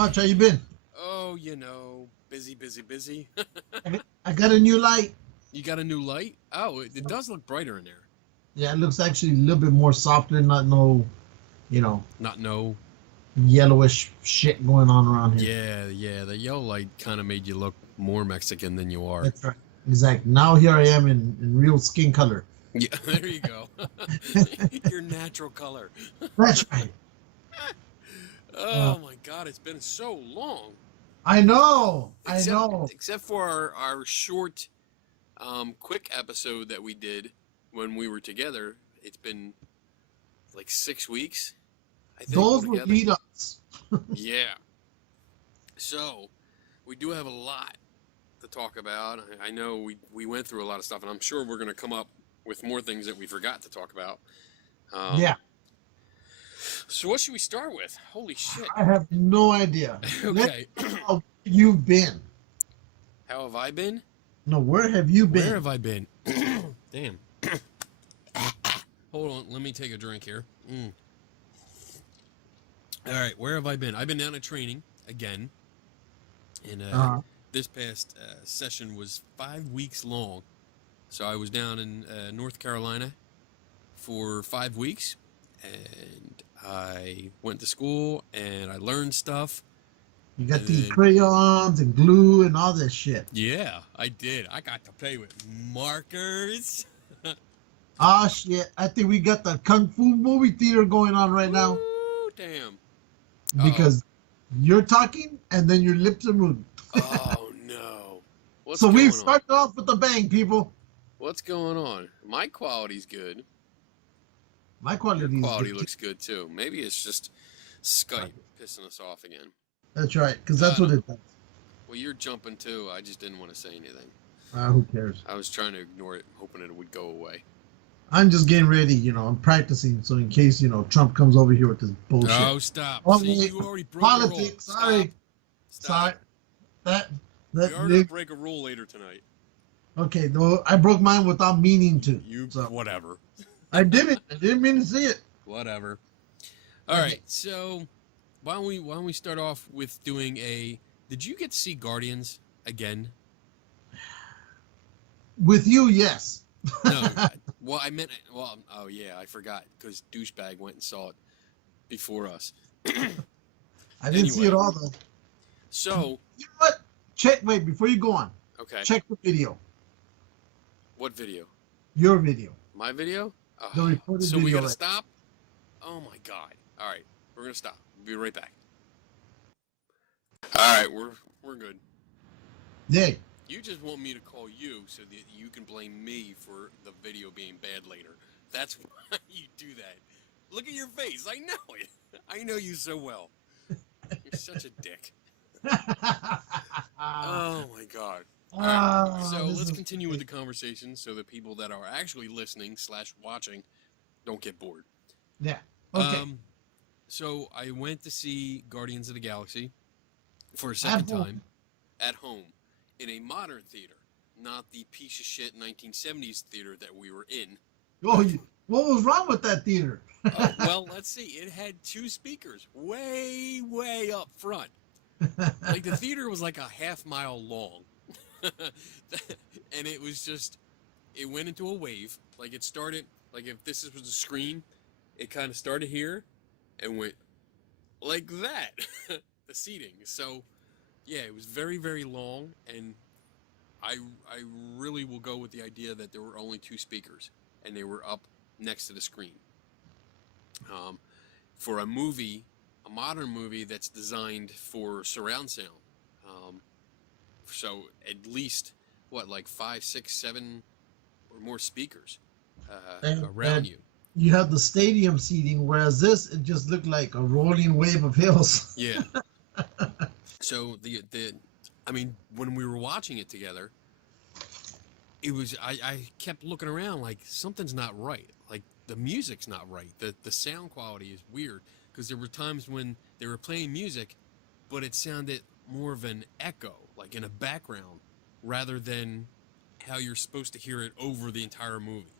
much? How you been? Oh, you know, busy, busy, busy. I got a new light. You got a new light? Oh, it does look brighter in there. Yeah, it looks actually a little bit more softer, not no, you know, Not no. yellowish shit going on around here. Yeah. The yellow light kind of made you look more Mexican than you are. That's right. Exactly. Now here I am in real skin color. Yeah, there you go. Your natural color. That's right. Uh, Oh my God, it's been so long. I know. I Except, know. except for our short, quick episode that we did when we were together. It's been like 6 weeks, I think, Those were altogether. meetups. Yeah. So, we do have a lot to talk about. I know we went through a lot of stuff, and I'm sure we're going to come up with more things that we forgot to talk about. Yeah. So what should we start with? Holy shit. I have no idea. Okay. How you've been? How have I been? No, where have you been? Where have I been? Damn. Hold on, let me take a drink here. All right, where have I been? I've been down at training again. And this past session was 5 weeks long. So I was down in North Carolina for 5 weeks. And I went to school and I learned stuff. You got the crayons and glue and all this shit. Yeah, I did. I got to play with markers. Ah, shit. I think we got the Kung Fu movie theater going on right now. Ooh, damn. Because you're talking and then your lips are moving. Oh, no. What's so going we've on? started off with a bang, people. What's going on? My quality's good. My Your quality quality is good. looks good, too. Maybe it's just Skype pissing us off again. That's right, because that's what it does. Well, you're jumping, too. I just didn't want to say anything. Who cares? I was trying to ignore it, hoping it would go away. I'm just getting ready, I'm practicing, so in case, Trump comes over here with this bullshit. Oh, stop. Oh, See, you already broke politics, a rule. sorry. Stop. Sorry. We are going to break a rule later tonight. Okay, though I broke mine without meaning to. Whatever. I didn't mean to see it. Whatever. All right, so why don't we start off with doing did you get to see Guardians again? With you, yes. No. Oh yeah, I forgot because douchebag went and saw it before us. I didn't see it all though. So you know what? Wait, before you go on. Okay. Check the video. What video? Your video. My video? The recorded so video. We gotta stop? Oh my god. Alright, we're gonna stop. We'll be right back. Alright, we're good. Yeah. You just want me to call you so that you can blame me for the video being bad later. That's why you do that. Look at your face. I know it. I know you so well. You're such a dick. Oh my god. Alright, so let's continue with the conversation so that people that are actually listening / watching don't get bored. Yeah. Okay. So I went to see Guardians of the Galaxy for a second time at home in a modern theater, not the piece of shit 1970s theater that we were in. Oh, what was wrong with that theater? Well, let's see. It had 2 speakers way up front. Like the theater was like a half-mile long. And it was just, it went into a wave. Like it started, like if this was a screen, it kind of started here and went like that. The seating. So, yeah, it was very long, and I really will go with the idea that there were only 2 speakers, and they were up next to the screen. For a movie, a modern movie that's designed for surround sound. So at least, like 5, 6, 7 or more speakers around you. You have the stadium seating, whereas this, it just looked like a rolling wave of hills. Yeah. So I mean, when we were watching it together, it was I kept looking around like something's not right. Like the music's not right. The sound quality is weird because there were times when they were playing music, but it sounded more of an echo, like in a background, rather than how you're supposed to hear it over the entire movie.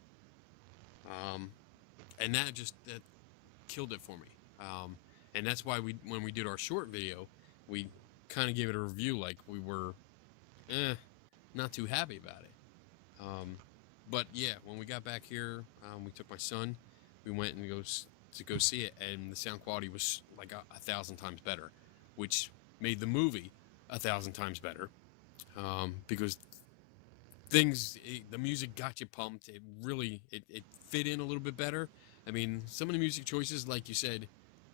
And that killed it for me. And that's why when we did our short video, we kind of gave it a review like we were not too happy about it. But yeah, when we got back here, we took my son. We went and to go see it, and the sound quality was like 1,000 times better, which made the movie 1,000 times better, because the music got you pumped. It really it fit in a little bit better. I mean, some of the music choices, like you said,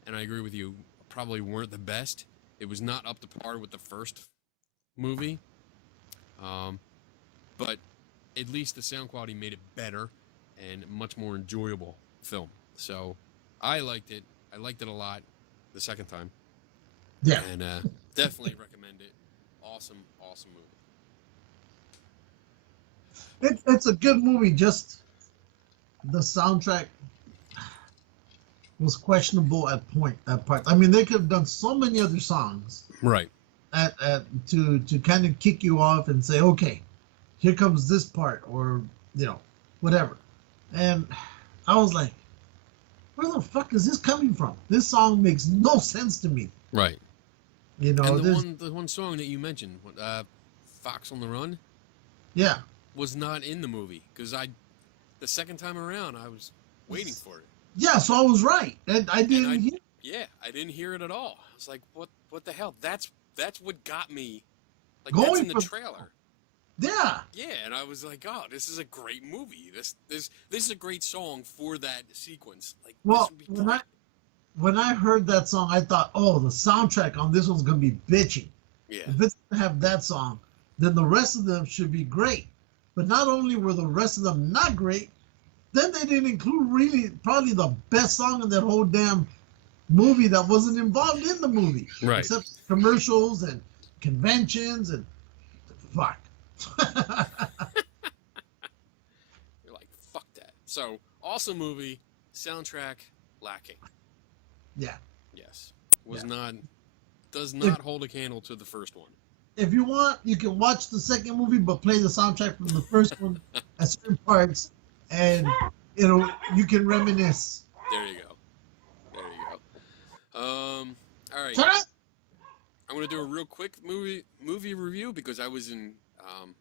and I agree with you, probably weren't the best. It was not up to par with the first movie, but at least the sound quality made it better and much more enjoyable film. So I liked it. I liked it a lot the second time. Yeah. And definitely recommend it. Awesome movie. It's a good movie. Just the soundtrack was questionable at parts. I mean, they could have done so many other songs, Right. to kind of kick you off and say, okay, here comes this part, or whatever. And I was like, where the fuck is this coming from? This song makes no sense to me. Right. And the one song that you mentioned, Fox on the Run, yeah, was not in the movie because the second time around I was waiting for it. Yeah, so I was right, and I didn't hear. Yeah, I didn't hear it at all. I was like, what the hell? That's what got me. Like, Going that's in the trailer. Yeah. Yeah, and I was like, oh, this is a great movie. This is a great song for that sequence. Like, Well, this would be great. when I heard that song, I thought, oh, the soundtrack on this one's gonna be bitchy. Yeah. If it's gonna have that song, then the rest of them should be great. But not only were the rest of them not great, then they didn't include really probably the best song in that whole damn movie that wasn't involved in the movie. Right. Except commercials and conventions and fuck. You're like, fuck that. So, awesome movie, soundtrack lacking. Yeah. Yes. Does not hold a candle to the first one. If you want, you can watch the second movie, but play the soundtrack from the first one at certain parts, and you can reminisce. There you go. All right. Shut up! I'm gonna do a real quick movie review because I was in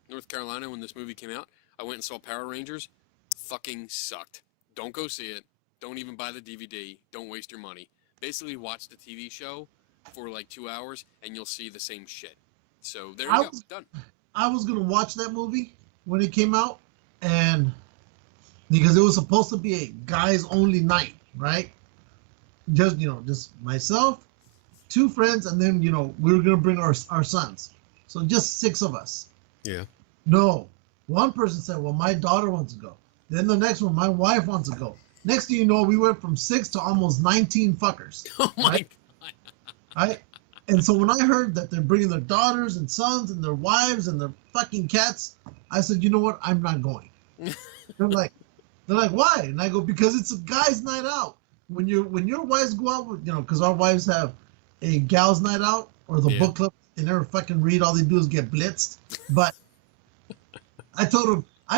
North Carolina when this movie came out. I went and saw Power Rangers. Fucking sucked. Don't go see it. Don't even buy the DVD. Don't waste your money. Basically, watch the TV show for like 2 hours, and you'll see the same shit. So there you go. Done. I was gonna watch that movie when it came out, and because it was supposed to be a guys only night, right? Just just myself, 2 friends, and then we were gonna bring our sons, so just 6 of us. Yeah. No, one person said, "Well, my daughter wants to go." Then the next one, my wife wants to go. Next thing you know, we went from 6 to almost 19 fuckers. Oh my right? God. Right? And so when I heard that they're bringing their daughters and sons and their wives and their fucking cats, I said, you know what? I'm not going. They're like, why? And I go, because it's a guy's night out. When your wives go out with, because our wives have a gals night out or the book club, they never fucking read. All they do is get blitzed. But I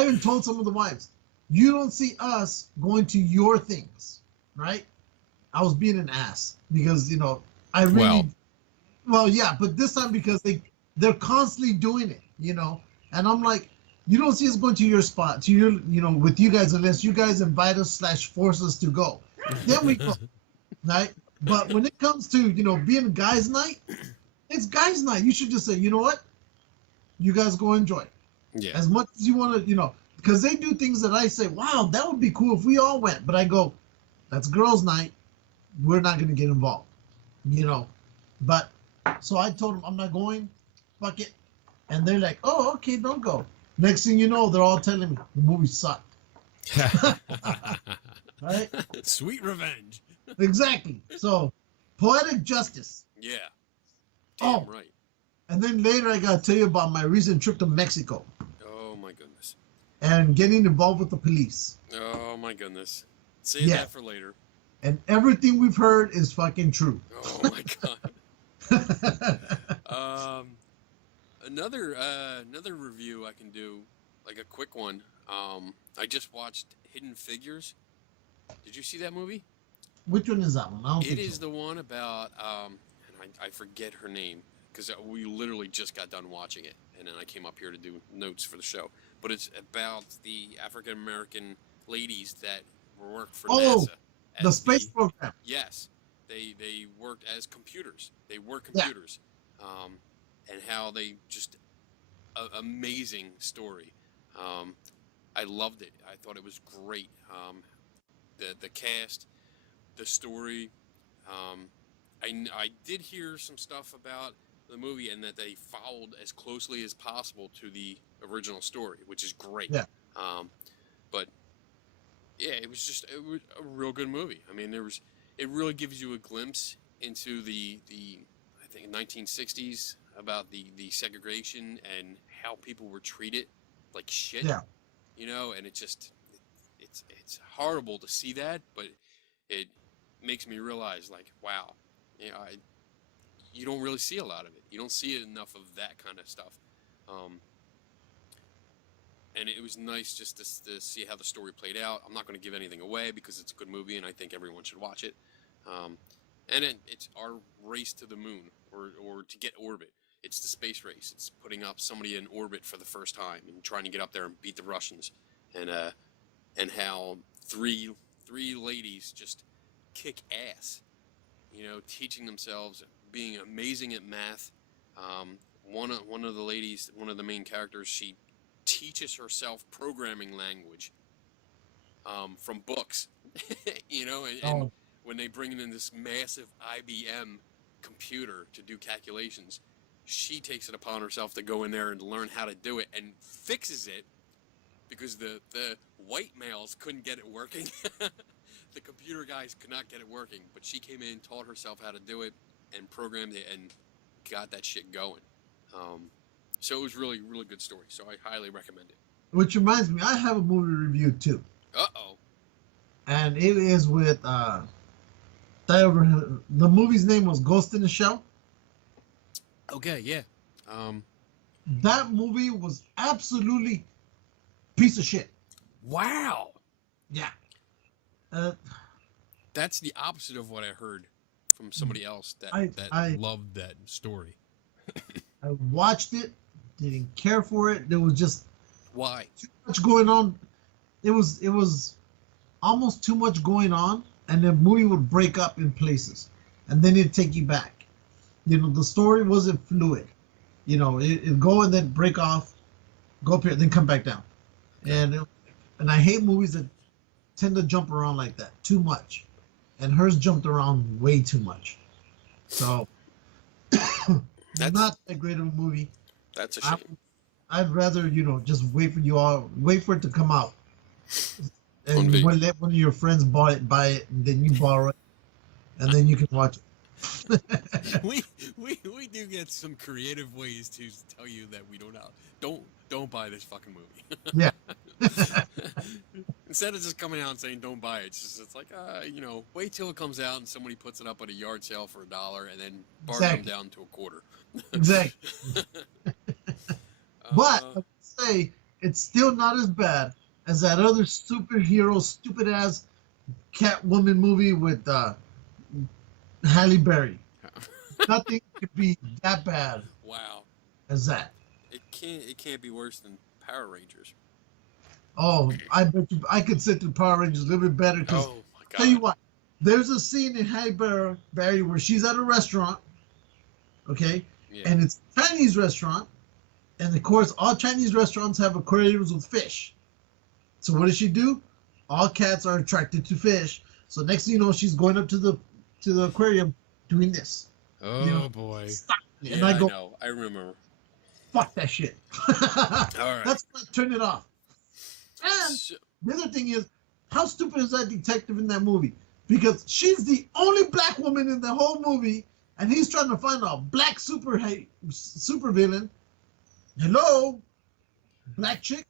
even told some of the wives, you don't see us going to your things, right? I was being an ass because, I really... Well, yeah, but this time because they're constantly doing it, and I'm like, you don't see us going to your spot, to your, with you guys unless you guys invite us / force us to go. Then we go, right? But when it comes to, being guys' night, it's guys' night. You should just say, you know what? You guys go enjoy. Yeah. As much as you want to, because they do things that I say, wow, that would be cool if we all went. But I go, that's girls' night. We're not going to get involved, But so I told them I'm not going. Fuck it. And they're like, oh, okay, don't go. Next thing you know, they're all telling me the movie sucked. Right? Sweet revenge. Exactly. So, poetic justice. Yeah. Damn Oh, right. And then later I got to tell you about my recent trip to Mexico. Oh, my goodness. And getting involved with the police. Oh, my goodness. Save that for later. And everything we've heard is fucking true. Oh, my God. Another review I can do, like a quick one. I just watched Hidden Figures. Did you see that movie? Which one is that one? It is the one about, and I forget her name because we literally just got done watching it, and then I came up here to do notes for the show. But it's about the African American ladies that work for NASA. The space program. Yes, they worked as computers. They were Yeah. computers, and how they just amazing story. I loved it. I thought it was great. The cast, the story. I did hear some stuff about the movie and that they followed as closely as possible to the original story, which is great. Yeah. But yeah, it was a real good movie. I mean, it really gives you a glimpse into the I think 1960s about the segregation and how people were treated like shit. Yeah. You know, and it's horrible to see that, but it makes me realize, like, wow, you know, you don't really see a lot of it. You don't see enough of that kind of stuff. And it was nice just to see how the story played out. I'm not going to give anything away because it's a good movie and I think everyone should watch it. And it's our race to the moon or to get orbit. It's the space race. It's putting up somebody in orbit for the first time and trying to get up there and beat the Russians. And how three ladies just kick ass, you know, teaching themselves, being amazing at math. One of the ladies, one of the main characters, she teaches herself programming language from books, you know, and when they bring in this massive IBM computer to do calculations, she takes it upon herself to go in there and learn how to do it and fixes it because the white males couldn't get it working. The computer guys could not get it working, but she came in, taught herself how to do it, and programmed it and got that shit going. So it was really, really good story. So I highly recommend it. Which reminds me, I have a movie review too. Uh-oh. And it is with the movie's name was Ghost in the Shell. Okay, yeah. That movie was absolutely piece of shit. Wow. Yeah. That's the opposite of what I heard from somebody else that loved that story. I watched it, didn't care for it. There was just why too much going on. It was almost too much going on, and the movie would break up in places, and then it'd take you back. You know, the story wasn't fluid. You know, it'd go and then break off, go up here, then come back down. And I hate movies that tend to jump around like that too much. And hers jumped around way too much. So it's not that great of a movie. That's a shame. I'd rather, you know, just wait for it to come out. And let one of your friends buy it, and then you borrow it, and then you can watch it. we do get some creative ways to tell you that we don't buy this fucking movie. Yeah. Instead of just coming out and saying don't buy it, it's like you know, wait till it comes out and somebody puts it up at a yard sale for $1 and then barter them down to $0.25. Exactly. But I would say it's still not as bad as that other superhero, stupid ass Catwoman movie with Halle Berry. Nothing could be that bad. Wow. As that. It can't be worse than Power Rangers. Oh, I bet you I could sit through Power Rangers a little bit better. Oh my God. Tell you what, there's a scene in Halle Berry where she's at a restaurant, okay, and it's a Chinese restaurant, and of course all Chinese restaurants have aquariums with fish. So what does she do? All cats are attracted to fish. So next thing you know, she's going up to the aquarium doing this. Oh, you know, boy. Stop. Yeah, and I go, I know. I remember. Fuck that shit. All right. That's why I turn it off. And the other thing is, how stupid is that detective in that movie? Because she's the only black woman in the whole movie, and he's trying to find a black super villain. Hello, black chick,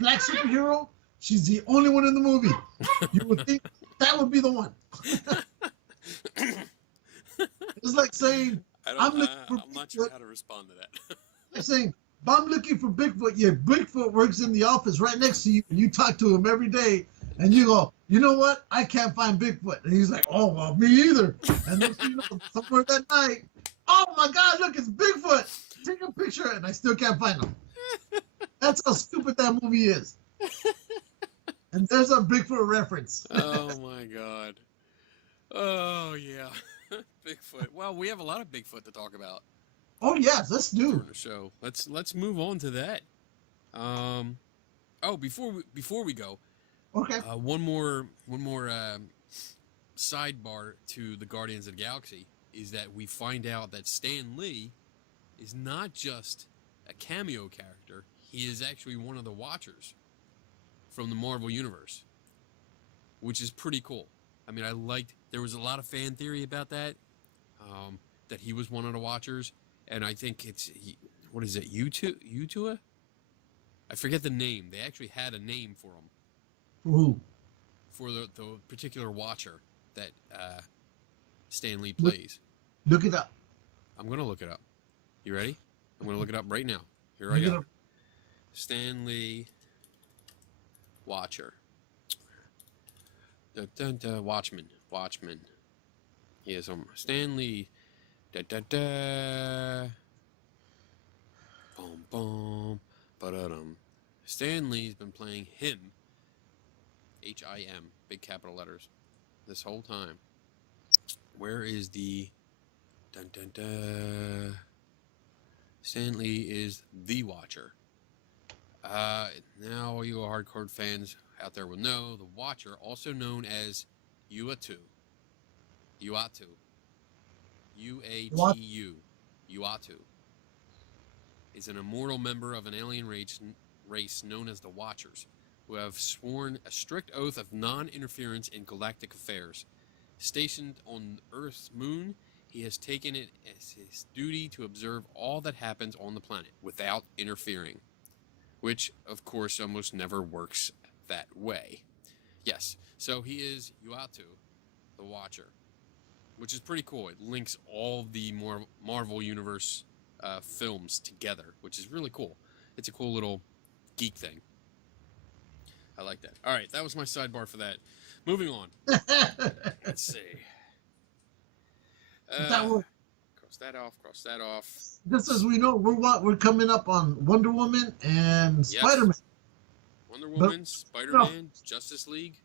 black superhero. She's the only one in the movie. You would think that would be the one. It's like saying, I'm not sure how to respond to that. Like saying, I'm looking for Bigfoot. Yeah, Bigfoot works in the office right next to you, and you talk to him every day, and you go, you know what? I can't find Bigfoot. And he's like, oh, well, me either. And then, somewhere that night, oh my God, look, it's Bigfoot. Take a picture, and I still can't find him. That's how stupid that movie is. And there's a Bigfoot reference. Oh my God. Oh yeah. Bigfoot. Well, we have a lot of Bigfoot to talk about. Oh yes, let's do During the show. Let's move on to that. Before we go, okay. one more sidebar to the Guardians of the Galaxy is that we find out that Stan Lee is not just a cameo character. He is actually one of the Watchers from the Marvel Universe, which is pretty cool. I mean, there was a lot of fan theory about that, that he was one of the Watchers, and I think what is it, Utua? I forget the name. They actually had a name for him. For who? For the particular Watcher that Stan Lee plays. Look it up. I'm going to look it up. You ready? I'm going to look it up right now. Here I go. Stan Lee Watcher. Watchman. He is Stan Lee. Boom, boom. Ba-da-dum. Stan Lee's been playing him, H-I-M, big capital letters, this whole time. Where is the... Stan Lee is the Watcher. Now all you hardcore fans out there will know the Watcher, also known as Uatu. Uatu. U-A-T-U. Uatu. Is an immortal member of an alien race known as the Watchers, who have sworn a strict oath of non-interference in galactic affairs. Stationed on Earth's moon, he has taken it as his duty to observe all that happens on the planet without interfering, which, of course, almost never works that way. Yes, so he is Uatu, the Watcher, which is pretty cool. It links all the Marvel Universe films together, which is really cool. It's a cool little geek thing. I like that. All right, that was my sidebar for that. Moving on. Let's see. Cross that off. Just as we know, we're coming up on Wonder Woman and Spider-Man. Wonder Woman, Spider-Man, Justice League.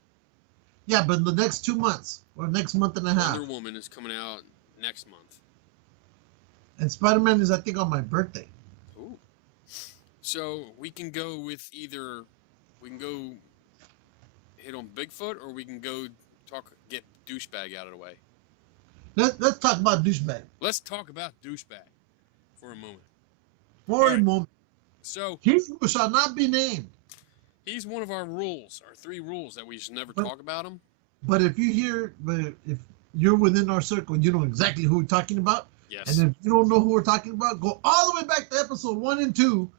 Yeah, but in the next 2 months or next month and a half. Wonder Woman is coming out next month. And Spider-Man is, I think, on my birthday. Ooh. So we can go with either. We can go hit on Bigfoot, or we can go get douchebag out of the way. Let's talk about douchebag. Let's talk about douchebag for a moment. A moment. So he who shall not be named. He's one of our rules, our 3 rules that we should never talk about him. But if you're within our circle, you know exactly who we're talking about. Yes. And if you don't know who we're talking about, go all the way back to episode 1 and 2,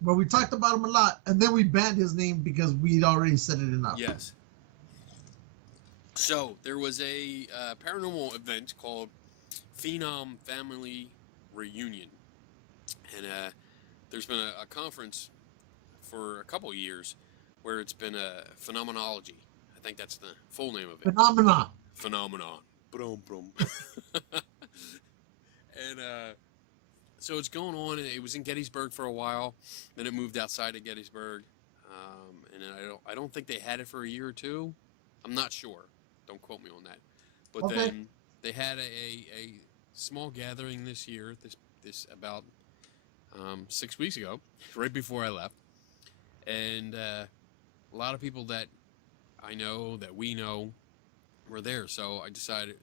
where we talked about him a lot, and then we banned his name because we'd already said it enough. Yes. So there was a paranormal event called Phenom Family Reunion, and there's been a conference for a couple years where it's been a phenomenology. I think that's the full name of it. Phenomenon. Boom. And so it's going on, and it was in Gettysburg for a while. Then it moved outside of Gettysburg, and then I don't think they had it for a year or 2. I'm not sure. Don't quote me on that. But okay. Then they had a small gathering this year. This about 6 weeks ago, right before I left, and a lot of people that I know, that we know, were there. So I decided,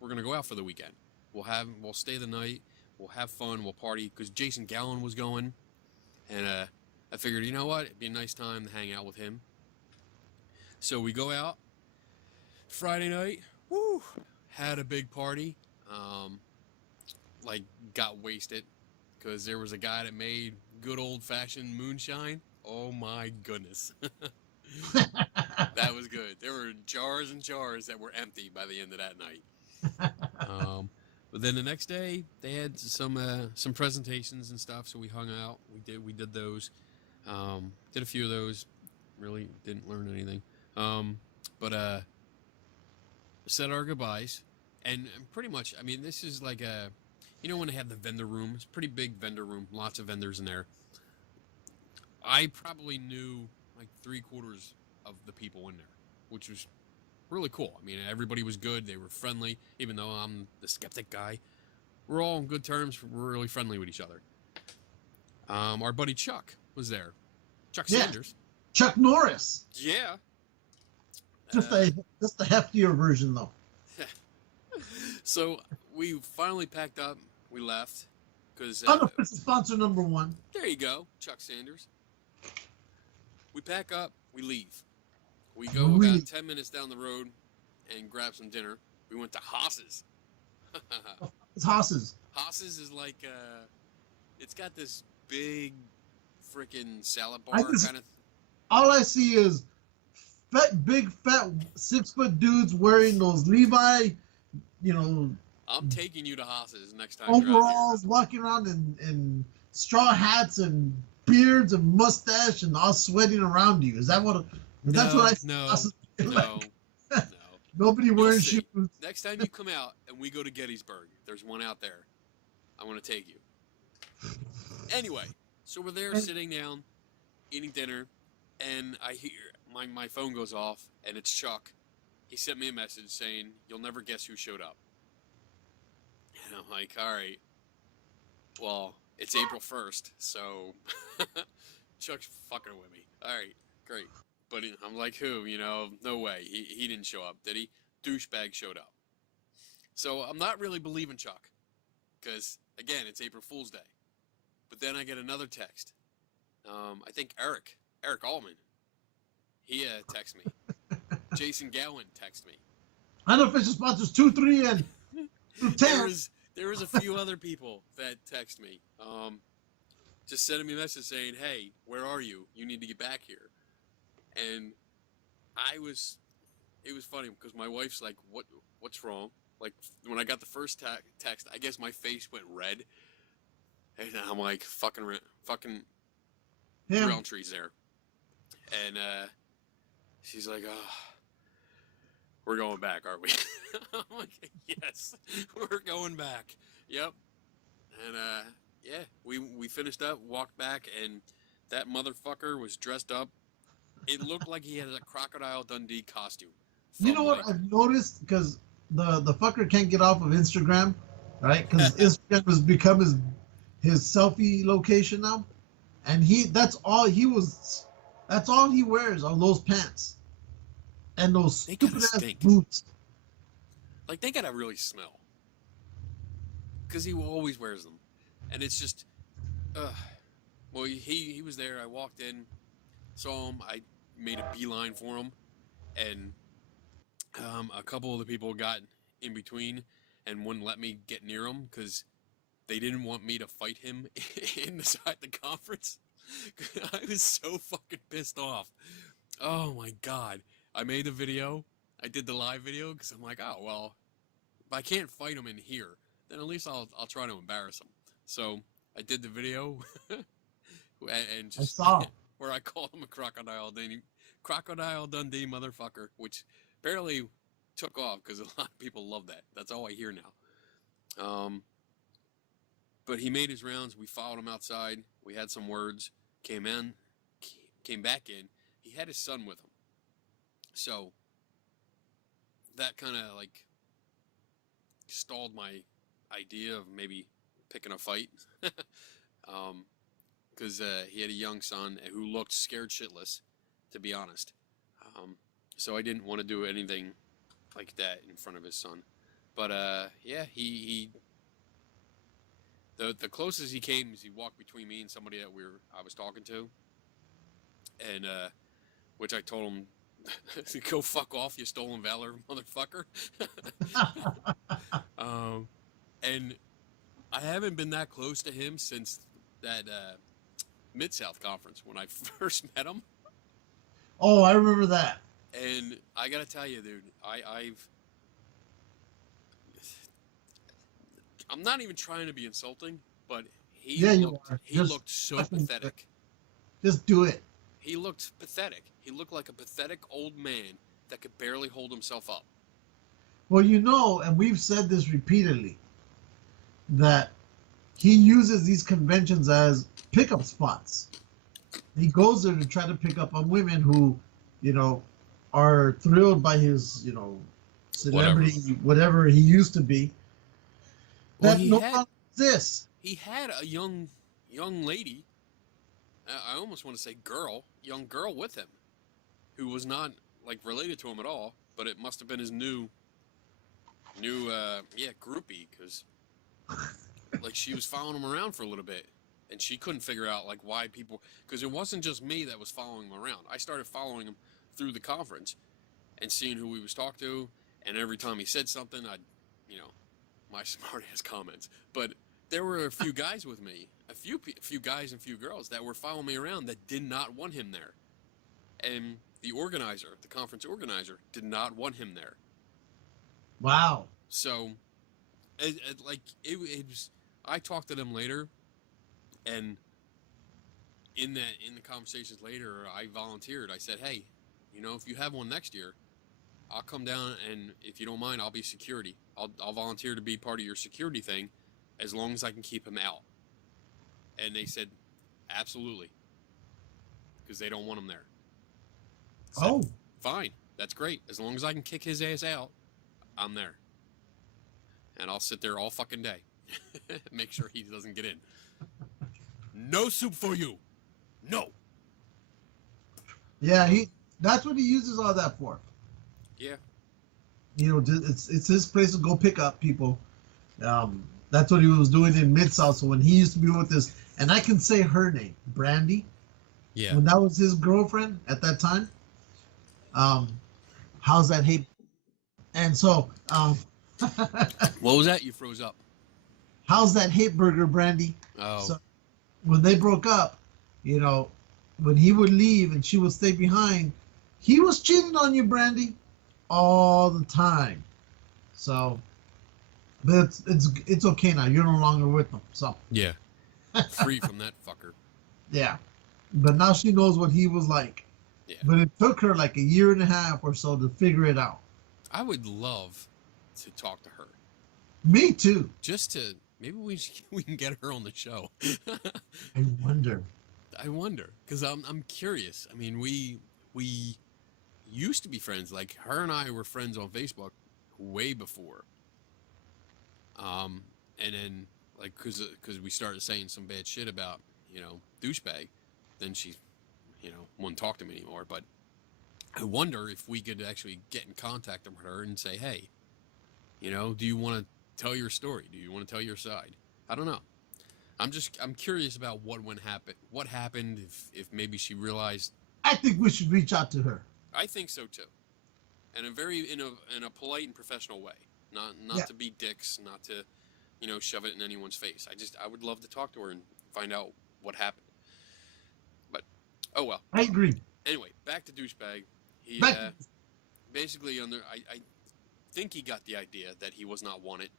we're gonna go out for the weekend. We'll stay the night. We'll have fun. We'll party because Jason Gallen was going, and I figured, you know what, it'd be a nice time to hang out with him. So we go out Friday night. Woo! Had a big party. Got wasted because there was a guy that made good old-fashioned moonshine. Oh my goodness. That was good. There were jars and jars that were empty by the end of that night. But then the next day they had some presentations and stuff, so we hung out. We did those. Did a few of those. Really didn't learn anything. But said our goodbyes, and pretty much, I mean, this is like a, you know, when they have the vendor room, it's a pretty big vendor room, lots of vendors in there. I probably knew like 3/4 of the people in there, which was really cool. I mean, everybody was good. They were friendly, even though I'm the skeptic guy. We're all on good terms. We're really friendly with each other. Our buddy Chuck was there. Chuck Sanders. Chuck Norris. Yeah. Just the heftier version, though. So we finally packed up. We left because unofficial sponsor number 1. There you go, Chuck Sanders. We pack up. We leave. We go about 10 minutes down the road and grab some dinner. We went to Haas's. It's Haas's. Haas's is like it's got this big freaking salad bar kind of. All I see is big fat 6-foot dudes wearing those Levi, you know. I'm taking you to Haas's next time. Overalls, walking around in straw hats and beards and mustache and all sweating around you. Is that what? That's what I see. No. Like. No. Nobody wearing shoes. Next time you come out and we go to Gettysburg, there's one out there. I want to take you. Anyway, so we're there sitting down, eating dinner, and I hear my phone goes off, and it's Chuck. He sent me a message saying, "You'll never guess who showed up." And I'm like, all right, well, it's April 1st, so Chuck's fucking with me. All right, great. But I'm like, who? You know, no way. He didn't show up, did he? Douchebag showed up. So I'm not really believing Chuck, because, again, it's April Fool's Day. But then I get another text. I think Eric Altman, he texted me. Jason Gowan texted me. Unofficial sponsors 2, 3, and 10. There was a few other people that text me, just sending me a message saying, "Hey, where are you? You need to get back here." And it was funny because my wife's like, "What's wrong?" Like when I got the first text, I guess my face went red, and I'm like, "Fucking Roundtree's there," and she's like, "Oh, we're going back, aren't we?" I'm like, "Yes, we're going back." Yep. And yeah, we finished up, walked back, and that motherfucker was dressed up. It looked like he had a Crocodile Dundee costume. You know what I've noticed? Because the fucker can't get off of Instagram, right? Because Instagram has become his selfie location now, and that's all he wears are those pants. And those stupid ass boots. Like, they gotta really smell. Because he always wears them. And it's just, well, he was there. I walked in, saw him. I made a beeline for him. And a couple of the people got in between and wouldn't let me get near him because they didn't want me to fight him inside the conference. I was so fucking pissed off. Oh, my God. I made the video. I did the live video because I'm like, oh, well, if I can't fight him in here, then at least I'll try to embarrass him. So I did the video and just where I called him a Crocodile Dundee motherfucker, which barely took off because a lot of people love that. That's all I hear now. But he made his rounds. We followed him outside. We had some words. Came back in. He had his son with him. So that kind of like stalled my idea of maybe picking a fight. Because he had a young son who looked scared shitless, to be honest. So I didn't want to do anything like that in front of his son. But yeah, the closest he came is he walked between me and somebody that I was talking to, and which I told him, "Go fuck off, you stolen valor, motherfucker." And I haven't been that close to him since that Mid-South conference when I first met him. Oh, I remember that. And I gotta tell you, dude, I'm not even trying to be insulting, but he looked so pathetic. Just do it. He looked pathetic. He looked like a pathetic old man that could barely hold himself up. Well, and we've said this repeatedly, that he uses these conventions as pickup spots. He goes there to try to pick up on women who, are thrilled by his, celebrity, whatever he used to be. Well, That no longer exists. He had a young lady, I almost want to say young girl with him, who was not like related to him at all, but it must have been his new groupie, because like she was following him around for a little bit, and she couldn't figure out like why people, because it wasn't just me that was following him around. I started following him through the conference and seeing who he was talking to, and every time he said something, I'd, my smart ass comments. But there were a few guys with me, a few guys and few girls that were following me around that did not want him there, and the conference organizer, did not want him there. Wow. So, it was. I talked to them later, and in the conversations later, I volunteered. I said, "Hey, if you have one next year, I'll come down, and if you don't mind, I'll be security. I'll volunteer to be part of your security thing, as long as I can keep him out." And they said, "Absolutely," because they don't want him there. So, fine, that's great. As long as I can kick his ass out, I'm there. And I'll sit there all fucking day. Make sure he doesn't get in. No soup for you. No. Yeah, that's what he uses all that for. Yeah. It's his place to go pick up people. That's what he was doing in Mid-South. So when he used to be with this, and I can say her name, Brandy. Yeah. When that was his girlfriend at that time. How's that hate? And so, what was that? You froze up. How's that hate burger, Brandy? Oh. So when they broke up, when he would leave and she would stay behind, he was cheating on you, Brandy, all the time. So, but it's okay now. You're no longer with them. So yeah, free from that fucker. Yeah, but now she knows what he was like. Yeah. But it took her like a year and a half or so to figure it out. I would love to talk to her. Me too. Just to maybe we can get her on the show. I wonder, because I'm curious. I mean, we used to be friends. Like her and I were friends on Facebook way before. And then like because we started saying some bad shit about douchebag, then she wouldn't talk to me anymore. But I wonder if we could actually get in contact with her and say, hey, do you want to tell your story? Do you want to tell your side? I don't know. I'm curious about what happened, if maybe she realized. I think we should reach out to her. I think so too. And in a polite and professional way. Not to be dicks, not to, shove it in anyone's face. I would love to talk to her and find out what happened. But oh well. I agree. Anyway, back to douchebag. He basically I think he got the idea that he was not wanted,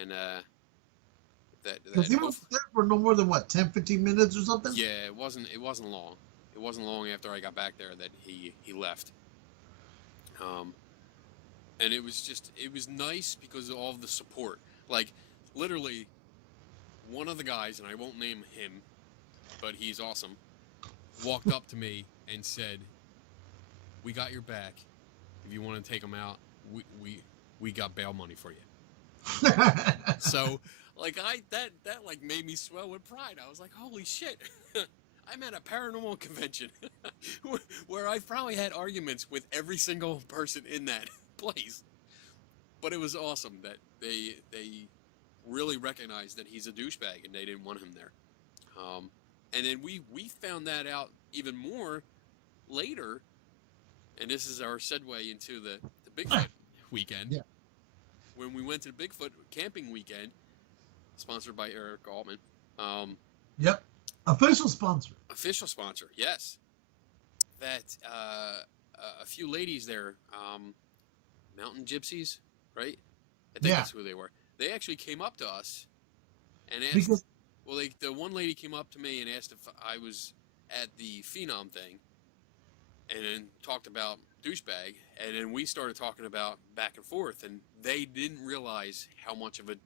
and that he was there for no more than 10, 15 minutes or something. Yeah, it wasn't long. It wasn't long after I got back there that he left. And it was nice because of all of the support. Like literally, one of the guys, and I won't name him, but he's awesome, walked up to me and said, "We got your back. If you want to take him out, we got bail money for you." So, like that like made me swell with pride. I was like, "Holy shit!" I'm at a paranormal convention where I've probably had arguments with every single person in that place, but it was awesome that they really recognized that he's a douchebag and they didn't want him there. And then we found that out even more later, and this is our segue into the Bigfoot weekend. Yeah. When we went to the Bigfoot Camping weekend, sponsored by Eric Altman. Yep. Official sponsor, yes. That a few ladies there, mountain gypsies, right? I think that's who they were. They actually came up to us and asked. The one lady came up to me and asked if I was at the Phenom thing, and then talked about douchebag, and then we started talking about back and forth, and they didn't realize how much of a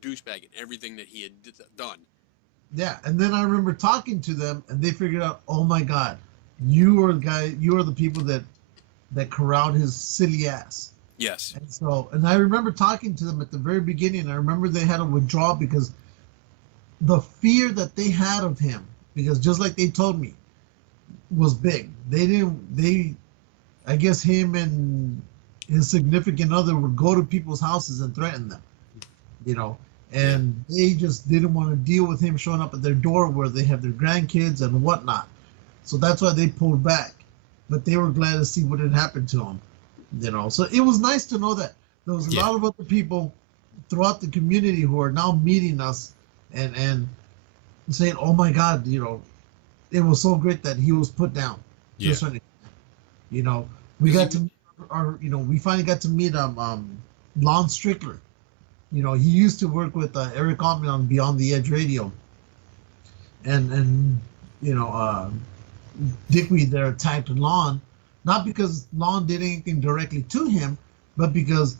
douchebag and everything that he had done. Yeah, and then I remember talking to them, and they figured out, oh my God, you are the guy, you are the people that corralled his silly ass. Yes. And so, and I remember talking to them at the very beginning. I remember they had to withdraw because the fear that they had of him, because just like they told me, was big. I guess him and his significant other would go to people's houses and threaten them, you know, and they just didn't want to deal with him showing up at their door where they have their grandkids and whatnot. So that's why they pulled back. But they were glad to see what had happened to him, you know. So it was nice to know that there was a lot of other people throughout the community who are now meeting us and saying, "Oh my God, you know, it was so great that he was put down." Yeah. You know, we got to we finally got to meet Lon Strickler. You know, he used to work with Eric Altman on Beyond the Edge Radio, and you know, Dickweed there attacked Lon, not because Lon did anything directly to him, but because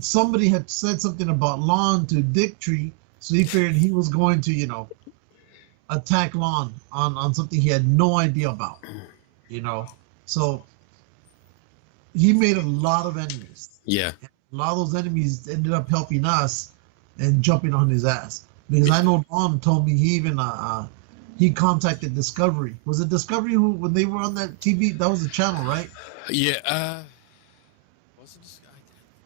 somebody had said something about Lon to Dicktree, so he figured he was going to, you know, attack Lon on something he had no idea about, you know. So he made a lot of enemies. Yeah. And a lot of those enemies ended up helping us and jumping on his ass. Because I know Lon told me he even he contacted Discovery. Was it Discovery who, when they were on that TV? That was the channel, right? Yeah. Was it?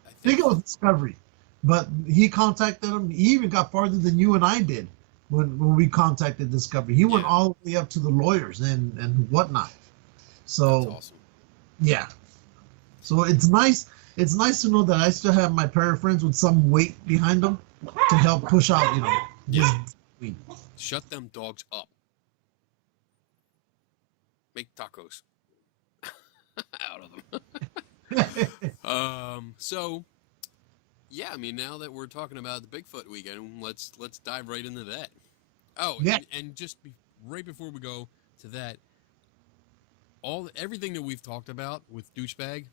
I think it was Discovery. But he contacted him. He even got farther than you and I did when we contacted Discovery. He went all the way up to the lawyers and whatnot. So that's awesome. Yeah. So it's nice. It's nice to know that I still have my pair of friends with some weight behind them to help push out, you know. Shut them dogs up. Make tacos out of them. So, yeah, I mean, now that we're talking about the Bigfoot weekend, let's dive right into that. Oh, yeah. and just right before we go to that, everything that we've talked about with douchebag,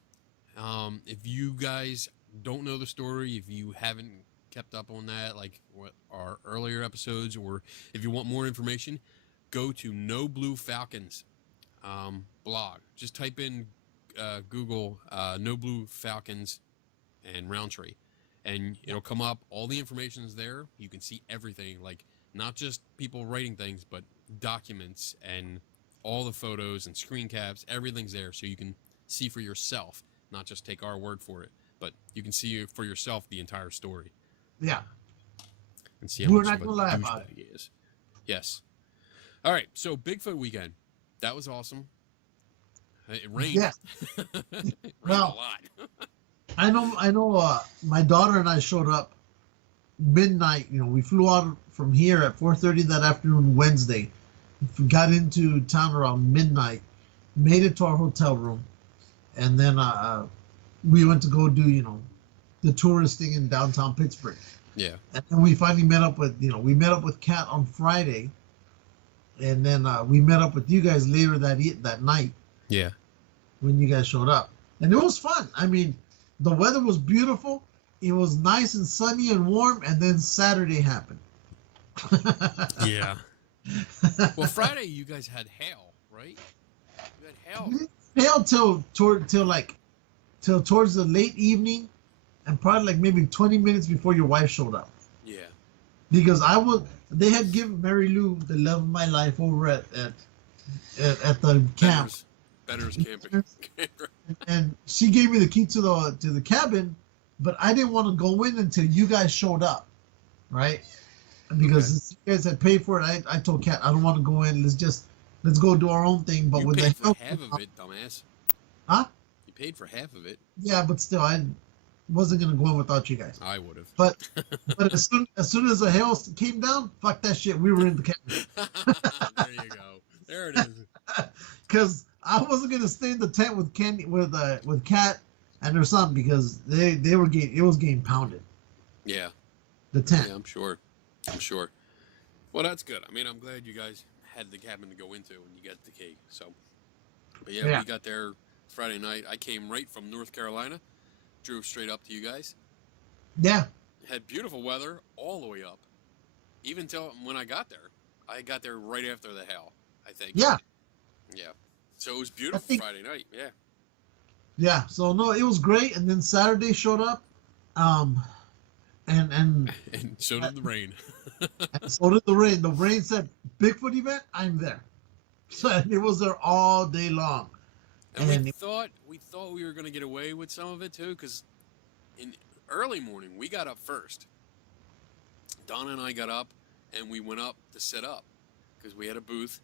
if you guys don't know the story, if you haven't kept up on that, like what our earlier episodes, or if you want more information, go to No Blue Falcons blog. Just type in Google No Blue Falcons and Roundtree, and it'll come up. All the information is there. You can see everything, like not just people writing things, but documents and all the photos and screen caps. Everything's there, so you can see for yourself, not just take our word for it, but you can see for yourself the entire story. Yeah. And see how much of a douchebag he is. Yes. All right, so Bigfoot weekend. That was awesome. It rained. Yeah. It rained a Well, lot. I know. My daughter and I showed up midnight. You know, we flew out from here at 4:30 that afternoon, Wednesday. We got into town around midnight. Made it to our hotel room, and then we went to go do, you know, the tourist thing in downtown Pittsburgh. Yeah. And then we finally met up with, we met up with Kat on Friday, and then we met up with you guys later that night. Yeah. When you guys showed up, and it was fun. I mean, the weather was beautiful. It was nice and sunny and warm, and then Saturday happened. Yeah. Well, Friday you guys had hail, right? You had hail. Hail till towards the late evening, and probably like maybe 20 minutes before your wife showed up. Yeah. Because they had given Mary Lou the love of my life over at the camp. Better's camping. And she gave me the key to the cabin, but I didn't want to go in until you guys showed up, right? Because you guys had paid for it. I told Kat, I don't want to go in. Let's go do our own thing. But you with paid the for half of it, dumbass. Huh? You paid for half of it. Yeah, but still, I wasn't gonna go in without you guys. I would have. But as soon as the hail came down, fuck that shit. We were in the cabin. There you go. There it is. Because I wasn't gonna stay in the tent with Kat and her son, because it was getting pounded. Yeah. The tent. Yeah, I'm sure. Well, that's good. I mean, I'm glad you guys had the cabin to go into when you got the key. So. But yeah, we got there Friday night. I came right from North Carolina, drove straight up to you guys. Yeah. Had beautiful weather all the way up. Even till when I got there. I got there right after the hail, I think. Yeah. Yeah. So it was beautiful Friday night. Yeah. Yeah. So no, it was great. And then Saturday showed up. And and so did the rain. And so did the rain. The rain said, Bigfoot event, I'm there. So it was there all day long. And we thought we were going to get away with some of it too, because in early morning we got up first. Donna and I got up and we went up to set up because we had a booth.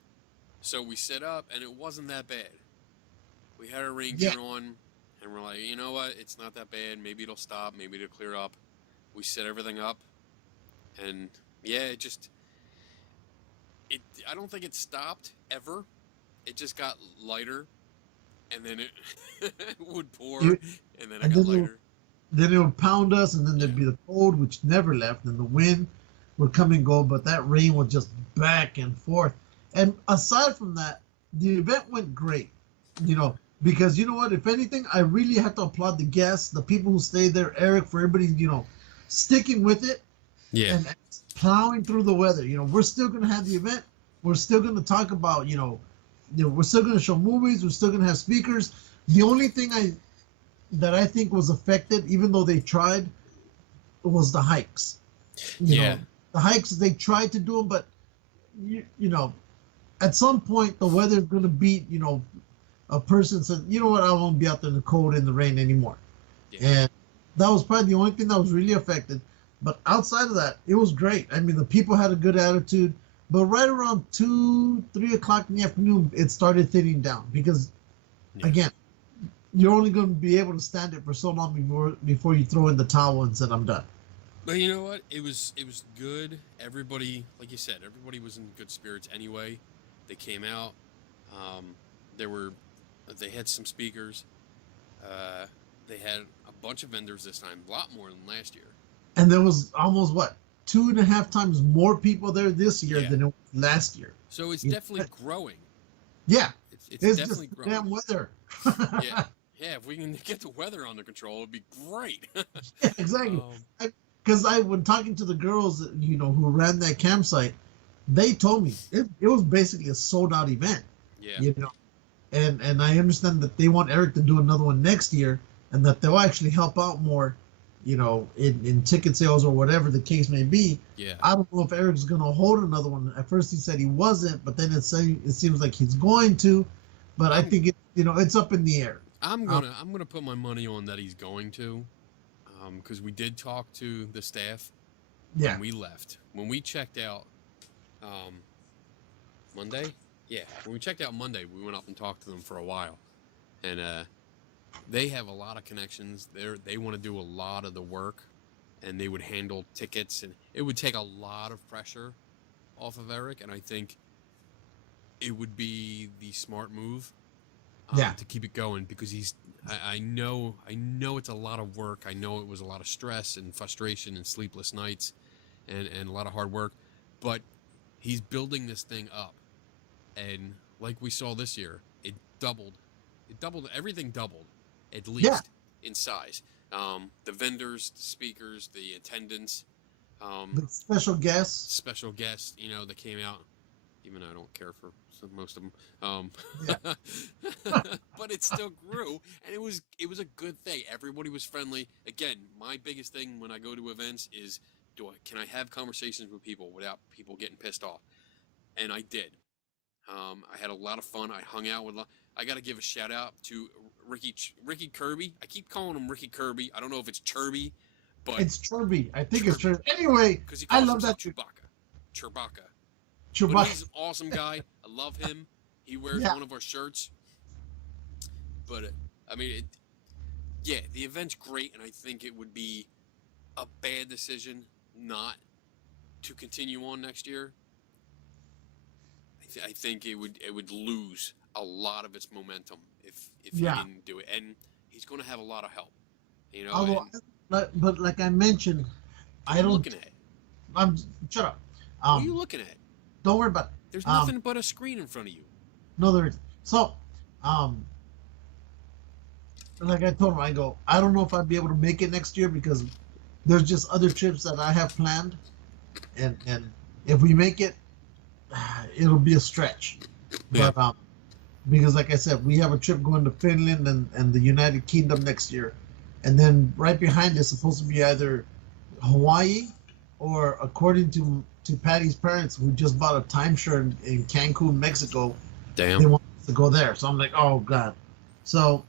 So we set up and it wasn't that bad. We had our rain gear on and we're like, you know what? It's not that bad. Maybe it'll stop. Maybe it'll clear up. We set everything up and yeah, I don't think it stopped ever. It just got lighter and then it would pour and then it got lighter. Then it would pound us and then there'd be the cold, which never left, and the wind would come and go, but that rain was just back and forth. And aside from that, the event went great, because you know what? If anything, I really have to applaud the guests, the people who stayed there, Eric, for everybody, sticking with it. Yeah. And plowing through the weather. We're still going to have the event. We're still going to talk about, we're still going to show movies. We're still going to have speakers. The only thing that I think was affected, even though they tried, was the hikes. The hikes, they tried to do them, but at some point the weather is going to beat, a person said, you know what, I won't be out there in the cold and the rain anymore. And that was probably the only thing that was really affected. But outside of that, it was great. I mean, the people had a good attitude, but right around 2, 3 o'clock in the afternoon, it started thinning down because, again, you're only going to be able to stand it for so long before you throw in the towel and said, I'm done. But you know what? It was good. Everybody, like you said, everybody was in good spirits anyway. They came out. They had some speakers. They had a bunch of vendors this time, a lot more than last year. And there was almost 2.5 times more people there this year than it was last year. So it's definitely growing. Yeah, it's just definitely growing. Damn weather. Yeah. If we can get the weather under control, it'd be great. Yeah, exactly. Because when talking to the girls, who ran that campsite, they told me it was basically a sold out event. Yeah. And I understand that they want Eric to do another one next year, and that they'll actually help out more, in ticket sales or whatever the case may be. Yeah. I don't know if Eric's going to hold another one. At first he said he wasn't, but then it seems like he's going to. But I think it's up in the air. I'm gonna put my money on that he's going to, because we did talk to the staff when we left. When we checked out Monday, when we checked out Monday, we went up and talked to them for a while, and they have a lot of connections. They want to do a lot of the work, and they would handle tickets, and it would take a lot of pressure off of Eric, and I think it would be the smart move. To keep it going, because I know it's a lot of work. I know it was a lot of stress and frustration and sleepless nights and a lot of hard work, but he's building this thing up, and like we saw this year, everything doubled at least in size. The vendors, the speakers, the attendants, the special guests that came out, even though I don't care for most of them. But it still grew, and it was a good thing. Everybody was friendly. Again, my biggest thing when I go to events is, can I have conversations with people without people getting pissed off? And I did. I had a lot of fun. I hung out with. I got to give a shout out to Ricky Kirby. I keep calling him Ricky Kirby. I don't know if it's Chirby, but it's Chirby. I think it's Chirby. Anyway, I love that Chewbacca. But he's an awesome guy. I love him. He wears one of our shirts. But, the event's great, and I think it would be a bad decision not to continue on next year. I think it would lose a lot of its momentum if he didn't do it. And he's going to have a lot of help. But like I mentioned, I don't... looking at? Shut up. What are you looking at? Don't worry about it. There's nothing but a screen in front of you. No, there isn't. So, Um, like I told him, I go, I don't know if I'd be able to make it next year because there's just other trips that I have planned, and if we make it, it'll be a stretch. Yeah. But because like I said, we have a trip going to Finland and the United Kingdom next year, and then right behind is supposed to be either Hawaii or, according to Patty's parents, who just bought a timeshare in Cancun, Mexico. Damn. They want us to go there, so I'm like, oh god. So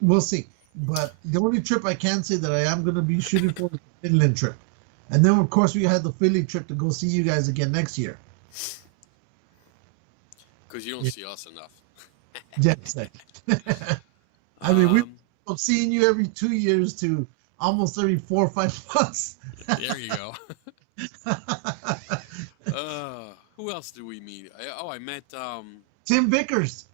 we'll see. But the only trip I can say that I am going to be shooting for is the Finland trip, and then of course we had the Philly trip to go see you guys again next year. Because you don't see us enough. Yes. I mean, we've seen you every 2 years to almost every 4 or 5 months. There you go. Who else do we meet? I met Tim Vickers.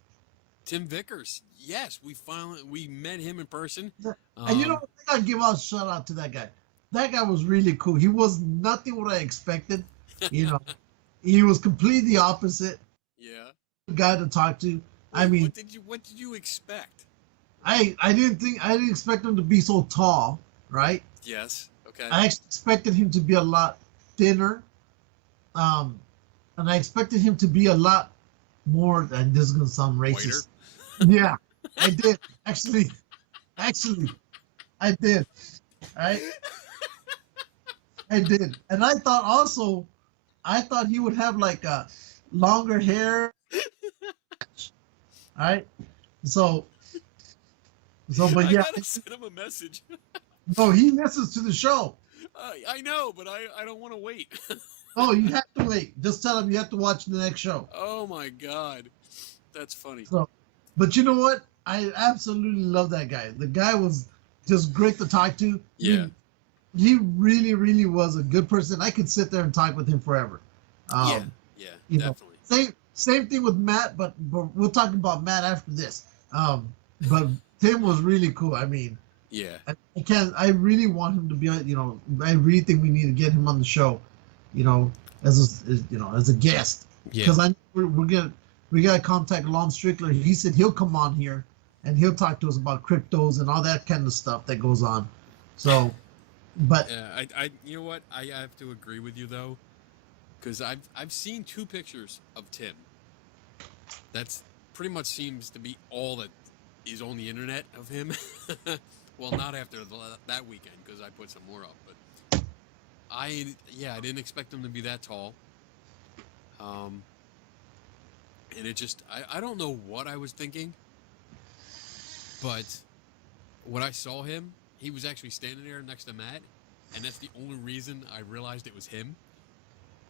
Tim Vickers. Yes, we met him in person. And you know what? I gotta give out a shout out to that guy. That guy was really cool. He was nothing what I expected. You know, he was completely opposite. Yeah. Guy to talk to. I mean, what did you expect? I didn't expect him to be so tall, right? Yes. Okay. I expected him to be a lot thinner, and I expected him to be a lot more. And this is gonna sound racist. Yeah, I did actually, I did. Right? I did, and I thought he would have like a longer hair. All right, so, but yeah, I gotta send him a message. No, he listens to the show. I know, but I don't want to wait. Oh, you have to wait. Just tell him you have to watch the next show. Oh my god, that's funny. So, but you know what? I absolutely love that guy. The guy was just great to talk to. Yeah. He really, really was a good person. I could sit there and talk with him forever. Yeah, definitely. Same thing with Matt, but we'll talk about Matt after this. But Tim was really cool. I mean, yeah, I really want him to be. You know, I really think we need to get him on the show. You know, as a guest. Yeah. Because we gotta contact Lon Strickler. He said he'll come on here and he'll talk to us about cryptos and all that kind of stuff that goes on. So, but I you know what? I have to agree with you though, because I've seen 2 pictures of Tim. That's pretty much seems to be all that is on the internet of him. Well, not after that weekend because I put some more up, but I didn't expect him to be that tall. And it just I don't know what I was thinking, but when I saw him, he was actually standing there next to Matt, and that's the only reason I realized it was him.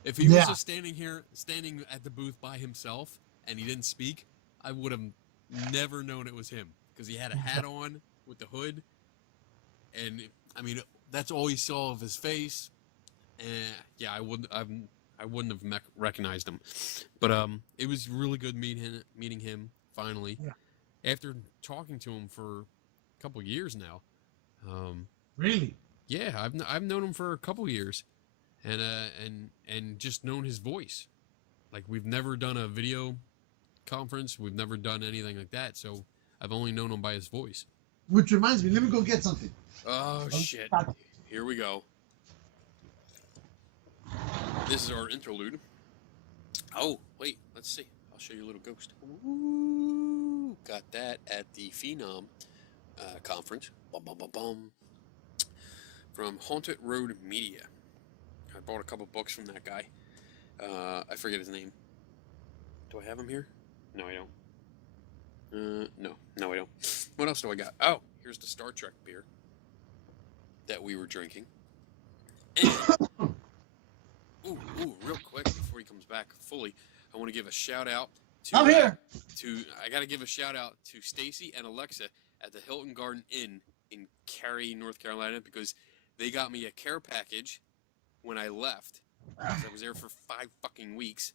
If he was just standing at the booth by himself and he didn't speak, I would have never known it was him because he had a hat on with the hood, and I mean that's all you saw of his face. And yeah, I wouldn't have recognized him, but it was really good meeting him finally. Yeah. After talking to him for a couple years now. Really? Yeah, I've known him for a couple years, and just known his voice. Like we've never done a video conference, we've never done anything like that, so I've only known him by his voice. Which reminds me, let me go get something. Oh shit! Here we go. This is our interlude. Oh, wait, let's see. I'll show you a little ghost. Ooh, got that at the Phenom conference. Bum, bum, bum, bum. From Haunted Road Media. I bought a couple books from that guy. I forget his name. Do I have him here? No, I don't. No, I don't. What else do I got? Oh, here's the Star Trek beer that we were drinking. And Ooh, real quick before he comes back fully, I want to give a shout out to I got to give a shout out to Stacy and Alexa at the Hilton Garden Inn in Cary, North Carolina, because they got me a care package when I left. I was there for 5 fucking weeks,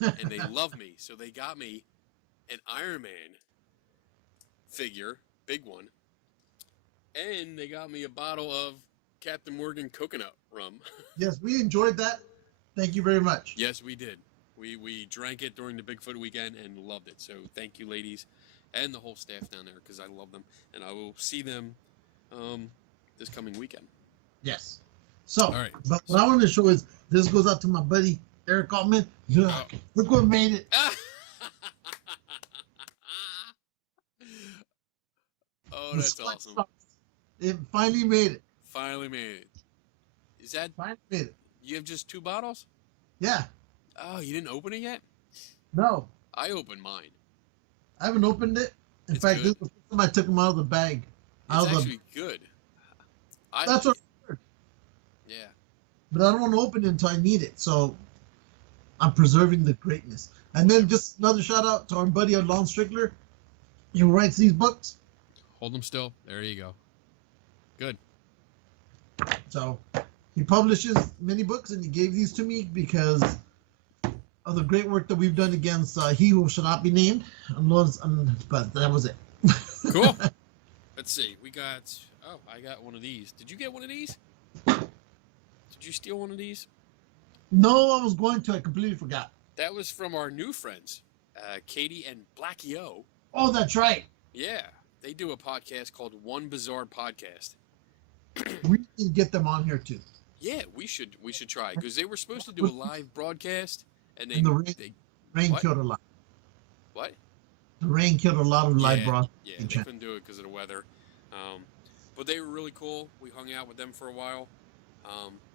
and they love me, so they got me an Iron Man figure, big one, and they got me a bottle of Captain Morgan coconut rum. Yes, we enjoyed that. Thank you very much. Yes, we did. We drank it during the Bigfoot weekend and loved it. So thank you, ladies, and the whole staff down there because I love them, and I will see them this coming weekend. Yes. So, All right. but what I want to show is this goes out to my buddy Eric Altman. Look, look what made it. Oh, that's awesome. It finally made it. Finally made it. Is that? Finally made it. You have just 2 bottles? Yeah. Oh, you didn't open it yet? No. I opened mine. I haven't opened it. In It's fact, good. this is the first time I took them out of the bag. It's actually good. That's what I heard. Yeah. But I don't want to open it until I need it. So I'm preserving the greatness. And then just another shout out to our buddy Lon Strickler. He writes these books. Hold them still. There you go. Good. So he publishes many books, and he gave these to me because of the great work that we've done against He Who Shall Not Be Named. But that was it. Cool. Let's see. We got... Oh, I got one of these. Did you get one of these? Did you steal one of these? No, I was going to. I completely forgot. That was from our new friends, Katie and Blackie O. Oh, that's right. Yeah. They do a podcast called One Bizarre Podcast. We can get them on here too. Yeah, we should try because they were supposed to do a live broadcast and And the rain what? killed a lot. What? The rain killed a lot of live broadcasts. Yeah, they couldn't do it because of the weather. But they were really cool. We hung out with them for a while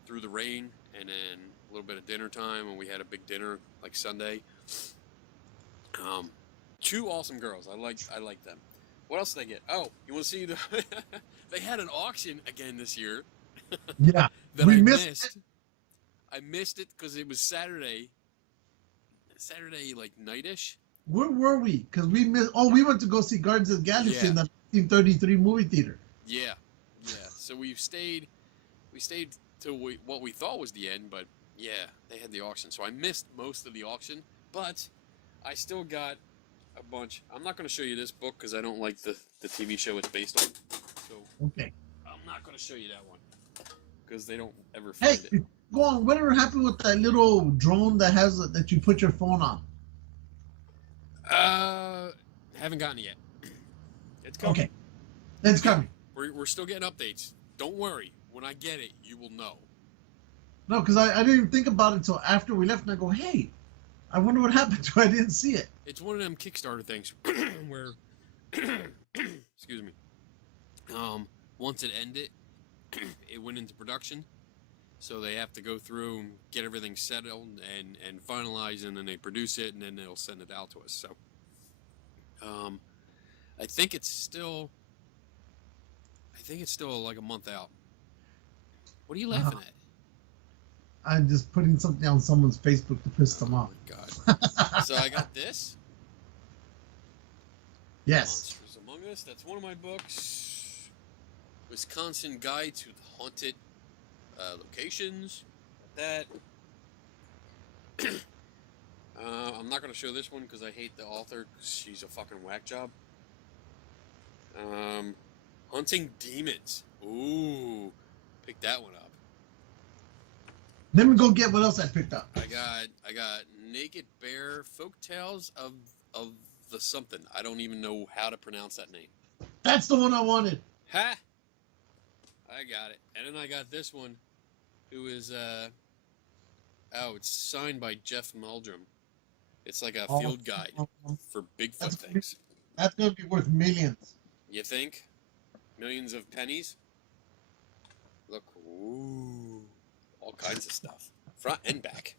through the rain, and then a little bit of dinner time, and we had a big dinner like Sunday. 2 awesome girls. I like them. What else did I get? Oh, you want to see the? They had an auction again this year. Yeah, that we I missed. I missed it because it was Saturday like nightish. Where were we? Because we missed. Oh, we went to go see Guardians of the Galaxy in the 1933 movie theater. Yeah. So we stayed till what we thought was the end, but yeah, they had the auction. So I missed most of the auction, but I still got a bunch. I'm not going to show you this book because I don't like the TV show it's based on. So okay, I'm not going to show you that one because they don't ever find it. Go on. Whatever happened with that little drone that you put your phone on? Haven't gotten it yet. It's coming. Okay, it's coming. We're still getting updates. Don't worry. When I get it, you will know. No, because I didn't even think about it until after we left, and I go, hey, I wonder what happened to it. I didn't see it. It's one of them Kickstarter things where, excuse me, once it ended, it went into production, so they have to go through and get everything settled and finalized, and then they produce it, and then they'll send it out to us. So, I think it's still like a month out. What are you laughing at? I'm just putting something on someone's Facebook to piss them off. Oh my God. So I got this. Yes. Monsters Among Us. That's one of my books. Wisconsin Guide to the Haunted Locations. That. I'm not going to show this one because I hate the author because she's a fucking whack job. Hunting Demons. Ooh. Pick that one up. Let me go get what else I picked up. I got Naked Bear Folktales of the something. I don't even know how to pronounce that name. That's the one I wanted. Ha! I got it. And then I got this one, who is it's signed by Jeff Meldrum. It's like a field guide for Bigfoot things. That's gonna be worth millions. You think? Millions of pennies? Look, ooh, all kinds of stuff, front and back.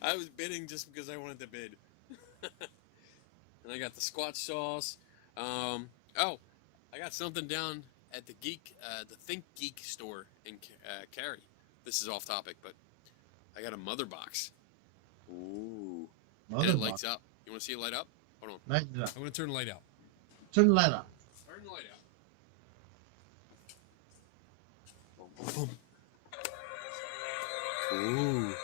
I was bidding just because I wanted to bid. And I got the squat sauce. I got something down at the Think Geek store in Cary. This is off topic, but I got a mother box. Ooh, and it lights up. You want to see it light up? Hold on. Light it up. I'm going to turn the light out. Turn the light up. Turn the light out. Boom, boom. Ooh.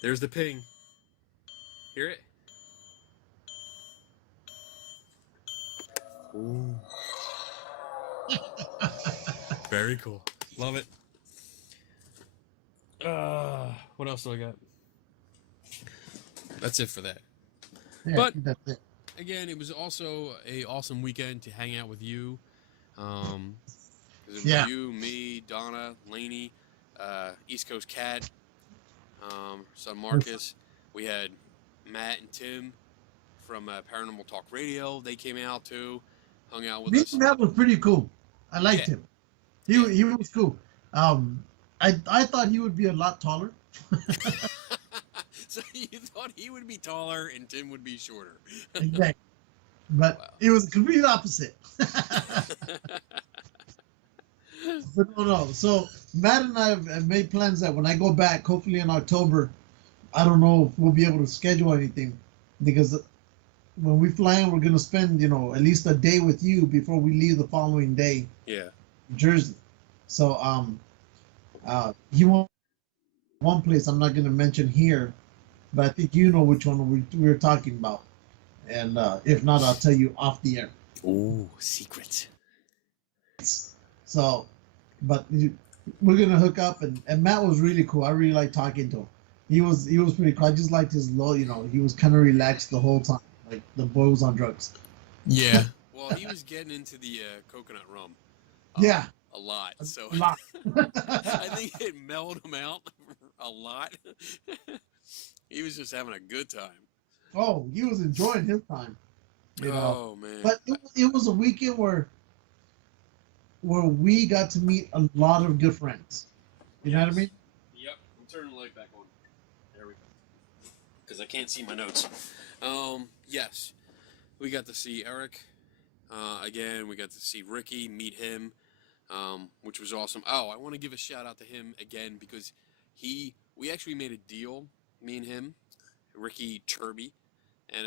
There's the ping. Hear it? Ooh. Very cool. Love it. What else do I got? That's it for that. Yeah, But that's it. again, it was also a awesome weekend to hang out with you. It was Yeah. you, me, Donna, Laney, East Coast Cat, son Marcus. We had Matt and Tim from Paranormal Talk Radio. They came out too, hung out with us. That was pretty cool. I liked him. He was cool. I thought he would be a lot taller. So you thought he would be taller and Tim would be shorter. Exactly. But Wow. it was the complete opposite. But no. So Matt and I have made plans that when I go back, hopefully in October, I don't know if we'll be able to schedule anything, because when we fly in, we're gonna spend at least a day with you before we leave the following day. Yeah. Jersey. So he won't. One place I'm not gonna mention here, but I think you know which one we were talking about. And if not, I'll tell you off the air. Ooh, secrets. So, but we're gonna hook up, and Matt was really cool. I really liked talking to him. He was pretty cool. I just liked his low. He was kind of relaxed the whole time, like the boy was on drugs. Yeah. Well, he was getting into the coconut rum. Yeah. A lot. So A lot. I think it mellowed him out a lot. He was just having a good time. Oh, he was enjoying his time. Oh man! But it was a weekend where we got to meet a lot of good friends. You know what I mean? Yep. I'm turning the light back on. There we go. Because I can't see my notes. Yes, we got to see Eric. Again, we got to see Ricky, meet him, which was awesome. Oh, I want to give a shout out to him again because we actually made a deal, me and him, Ricky Turby, and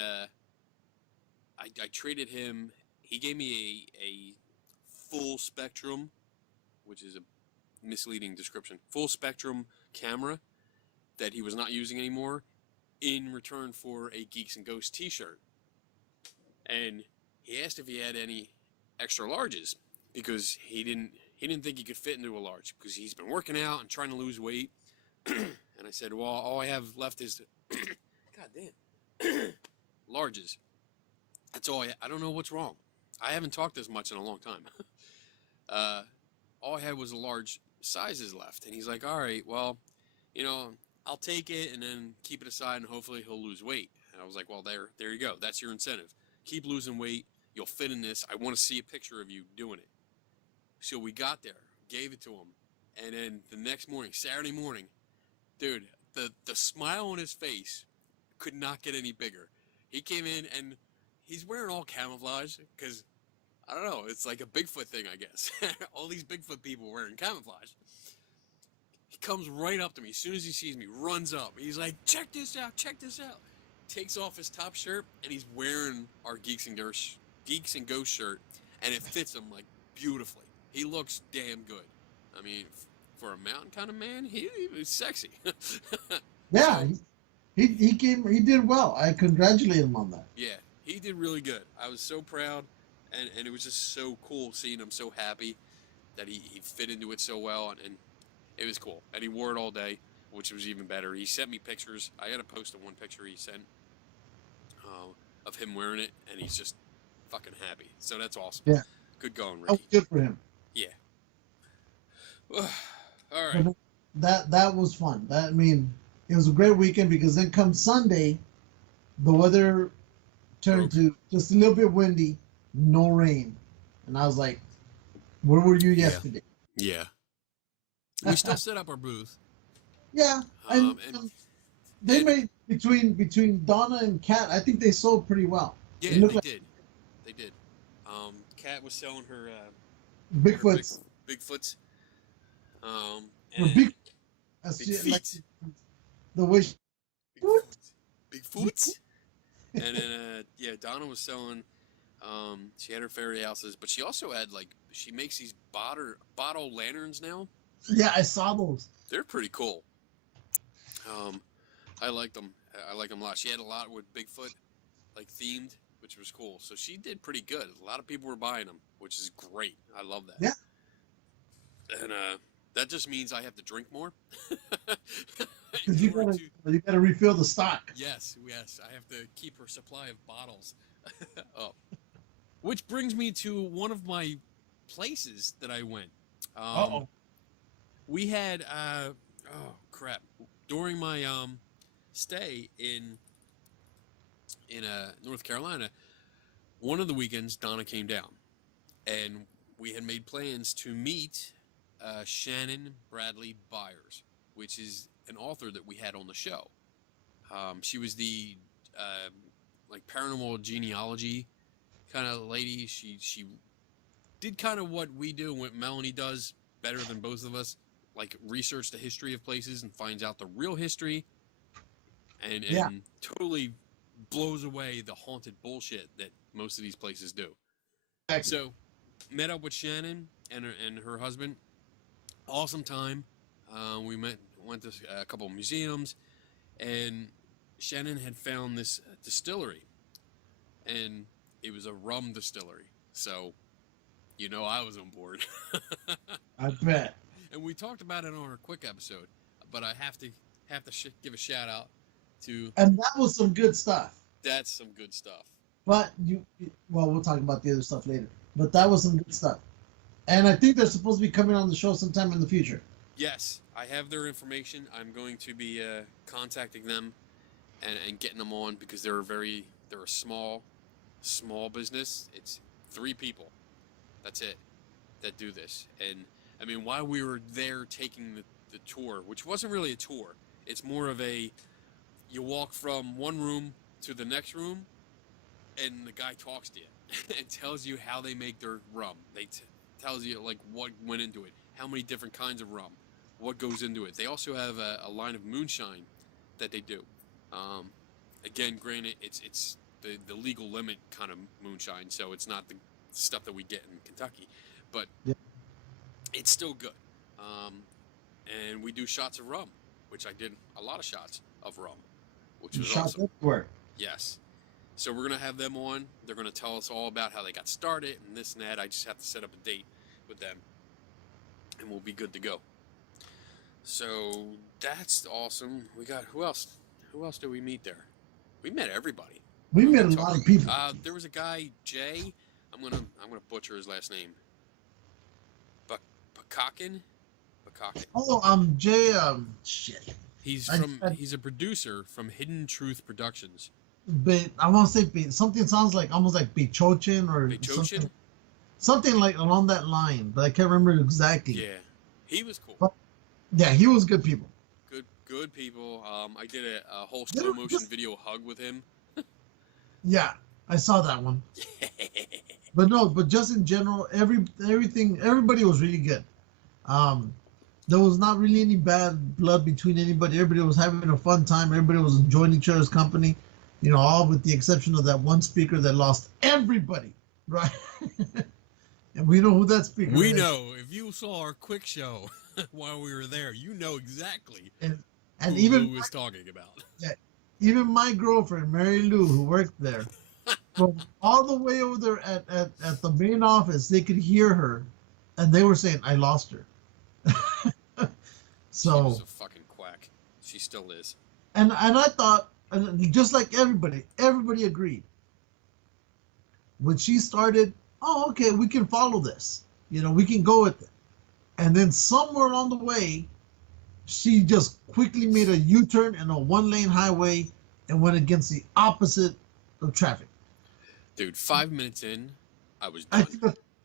I traded him. He gave me a full spectrum, which is a misleading description, full spectrum camera that he was not using anymore, in return for a Geeks and Ghosts t-shirt. And he asked if he had any extra larges because he didn't think he could fit into a large because he's been working out and trying to lose weight. And I said, well, all I have left is God damn larges. That's all I don't know what's wrong. I haven't talked this much in a long time. All I had was a large sizes left. And he's like, all right, well, I'll take it and then keep it aside and hopefully he'll lose weight. And I was like, well, there you go. That's your incentive. Keep losing weight. You'll fit in this. I want to see a picture of you doing it. So we got there, gave it to him. And then the next morning, Saturday morning, dude, the smile on his face could not get any bigger. He came in and he's wearing all camouflage because, I don't know, it's like a Bigfoot thing, I guess. All these Bigfoot people wearing camouflage. He comes right up to me. As soon as he sees me, runs up. He's like, check this out. Takes off his top shirt, and he's wearing our Geeks and Ghosts shirt, and it fits him, like, beautifully. He looks damn good. I mean, for a mountain kind of man, he was sexy. Yeah, he did well. I congratulate him on that. Yeah, he did really good. I was so proud, and it was just so cool seeing him so happy that he fit into it so well, and it was cool. And he wore it all day, which was even better. He sent me pictures. I got to post one picture he sent of him wearing it, and he's just fucking happy. So that's awesome. Yeah. Good going, That was Ricky. good for him. Yeah. All right. That was fun. It was a great weekend because then come Sunday, the weather turned to just a little bit windy, no rain. And I was like, where were you yesterday? Yeah. We still set up our booth. Yeah. And they made between Donna and Kat, I think they sold pretty well. Yeah, they did. They did. Kat was selling her Bigfoots. Bigfoots. Big feet. Like, the way Bigfoots. And then Donna was selling. She had her fairy houses, but she also had she makes these bottle lanterns now. Yeah, I saw those. They're pretty cool. I like them. I like them a lot. She had a lot with Bigfoot, themed, which was cool. So she did pretty good. A lot of people were buying them, which is great. I love that. Yeah. And that just means I have to drink more. Because In order you gotta refill the stock. yes, I have to keep her supply of bottles up. Which brings me to one of my places that I went. Oh. We had oh crap, during my stay in North Carolina, one of the weekends Donna came down, and we had made plans to meet Shannon Bradley Byers, which is an author that we had on the show. She was the like paranormal genealogy kind of lady. She did kind of what we do, what Melanie does, better than both of us. Like research the history of places and finds out the real history, and totally blows away the haunted bullshit that most of these places do. Exactly. So, met up with Shannon and her husband. Awesome time. We went to a couple of museums, and Shannon had found this distillery, and it was a rum distillery. So, I was on board. I bet. And we talked about it on our quick episode, but I have to give a shout out to. And that was some good stuff. That's some good stuff. But we'll talk about the other stuff later. But that was some good stuff. And I think they're supposed to be coming on the show sometime in the future. Yes, I have their information. I'm going to be contacting them and getting them on because they're a small business. It's 3 people. That's it that do this. And I mean, while we were there taking the tour, which wasn't really a tour, it's more of you walk from one room to the next room, and the guy talks to you and tells you how they make their rum. Tells you like what went into it, how many different kinds of rum, what goes into it. They also have a line of moonshine that they do. Again, granted, it's the legal limit kind of moonshine, so it's not the stuff that we get in Kentucky, but it's still good. And we do shots of rum, which I did a lot of shots of rum, which was awesome. Everywhere. Yes. So we're going to have them on. They're going to tell us all about how they got started and this and that. I just have to set up a date with them, and we'll be good to go. So that's awesome. We got, who else? Who else did we meet there? We met everybody. We met a lot of people. There was a guy, Jay. I'm gonna butcher his last name. Paracon. Oh, Jay. Shit. He's a producer from Hidden Truth Productions. But I want to say something sounds like almost like Bichochin or something like along that line, but I can't remember exactly. Yeah, he was cool. But, yeah, he was good people. Good people. I did a whole slow motion video hug with him. Yeah, I saw that one. But just in general, everybody was really good. There was not really any bad blood between anybody. Everybody was having a fun time. Everybody was enjoying each other's company. All with the exception of that one speaker that lost everybody, right? And we know who that speaker is. We know. If you saw our quick show while we were there, you know exactly and who even Lou was talking about. Yeah, even my girlfriend, Mary Lou, who worked there, from all the way over there at the main office, they could hear her, and they were saying, "I lost her." So she was a fucking quack. She still is. And I thought, just like everybody agreed. When she started, oh, okay, we can follow this. We can go with it. And then somewhere along the way, she just quickly made a U-turn in a 1-lane highway and went against the opposite of traffic. Dude, 5 minutes in, I was done.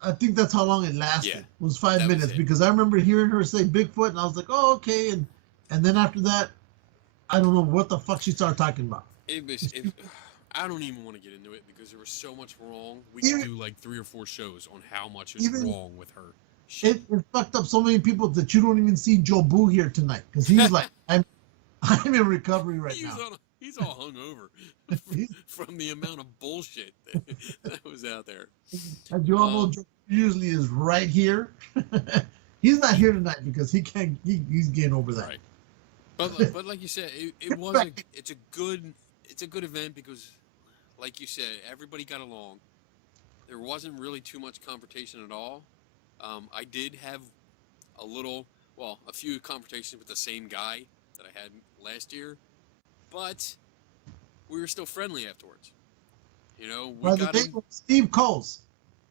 I think that's how long it lasted. Yeah, it was 5 minutes because I remember hearing her say Bigfoot, and I was like, oh, okay. And then after that, I don't know what the fuck she started talking about. I don't even want to get into it because there was so much wrong. We could do like 3 or 4 shows on how much is wrong with her. It fucked up so many people that you don't even see Joe Boo here tonight because he's like, I'm in recovery right now. He's all hungover from the amount of bullshit that was out there. And you all know Joe usually is right here. He's not here tonight because he can't. He's getting over that. Right. But like you said, it's a good event because, like you said, everybody got along. There wasn't really too much confrontation at all. I did have a few confrontations with the same guy that I had last year, but we were still friendly afterwards. You know, we By the got name him. of Steve Coles.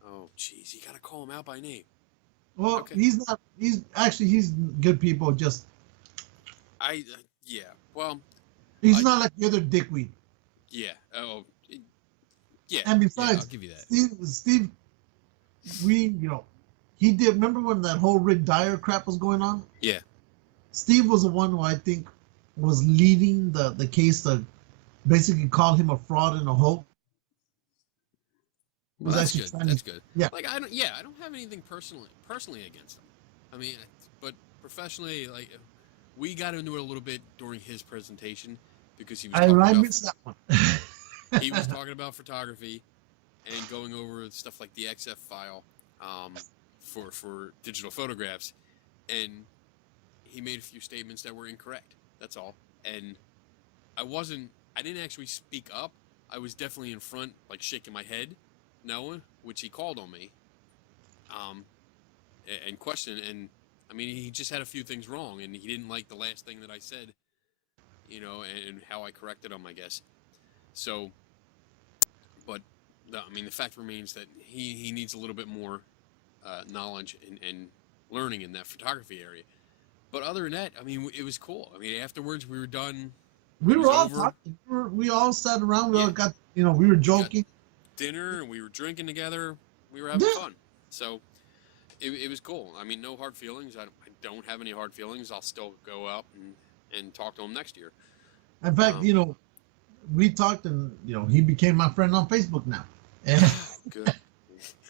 Oh, jeez, you gotta call him out by name. Well, Okay. he's not. He's good people. Just Yeah. Well, he's not like the other dickweed. yeah. Oh, yeah. And Yeah, besides, I'll give you that. Steve, he did. Remember when that whole Rick Dyer crap was going on? Yeah. Steve was the one who I think was leading the case to basically call him a fraud and a hoax. Well, that's good. That's good. Yeah. Like I don't have anything personally against him. I mean, but professionally, like we got into it a little bit during his presentation because he was. I missed that one. He was talking about photography and going over stuff like the XF file for digital photographs, and he made a few statements that were incorrect. That's all. And I didn't actually speak up. I was definitely in front, like shaking my head, knowing, which he called on me, and questioned. And I mean, he just had a few things wrong, and he didn't like the last thing that I said, and how I corrected him, I guess. So, but the fact remains that he needs a little bit more knowledge and learning in that photography area. But other than that, I mean, it was cool. I mean, afterwards we were done. We were all talking. We all sat around. We all got, we were joking. Dinner and we were drinking together. We were having fun. So it was cool. I mean, no hard feelings. I don't have any hard feelings. I'll still go out and talk to him next year. In fact, we talked, and he became my friend on Facebook now. And good.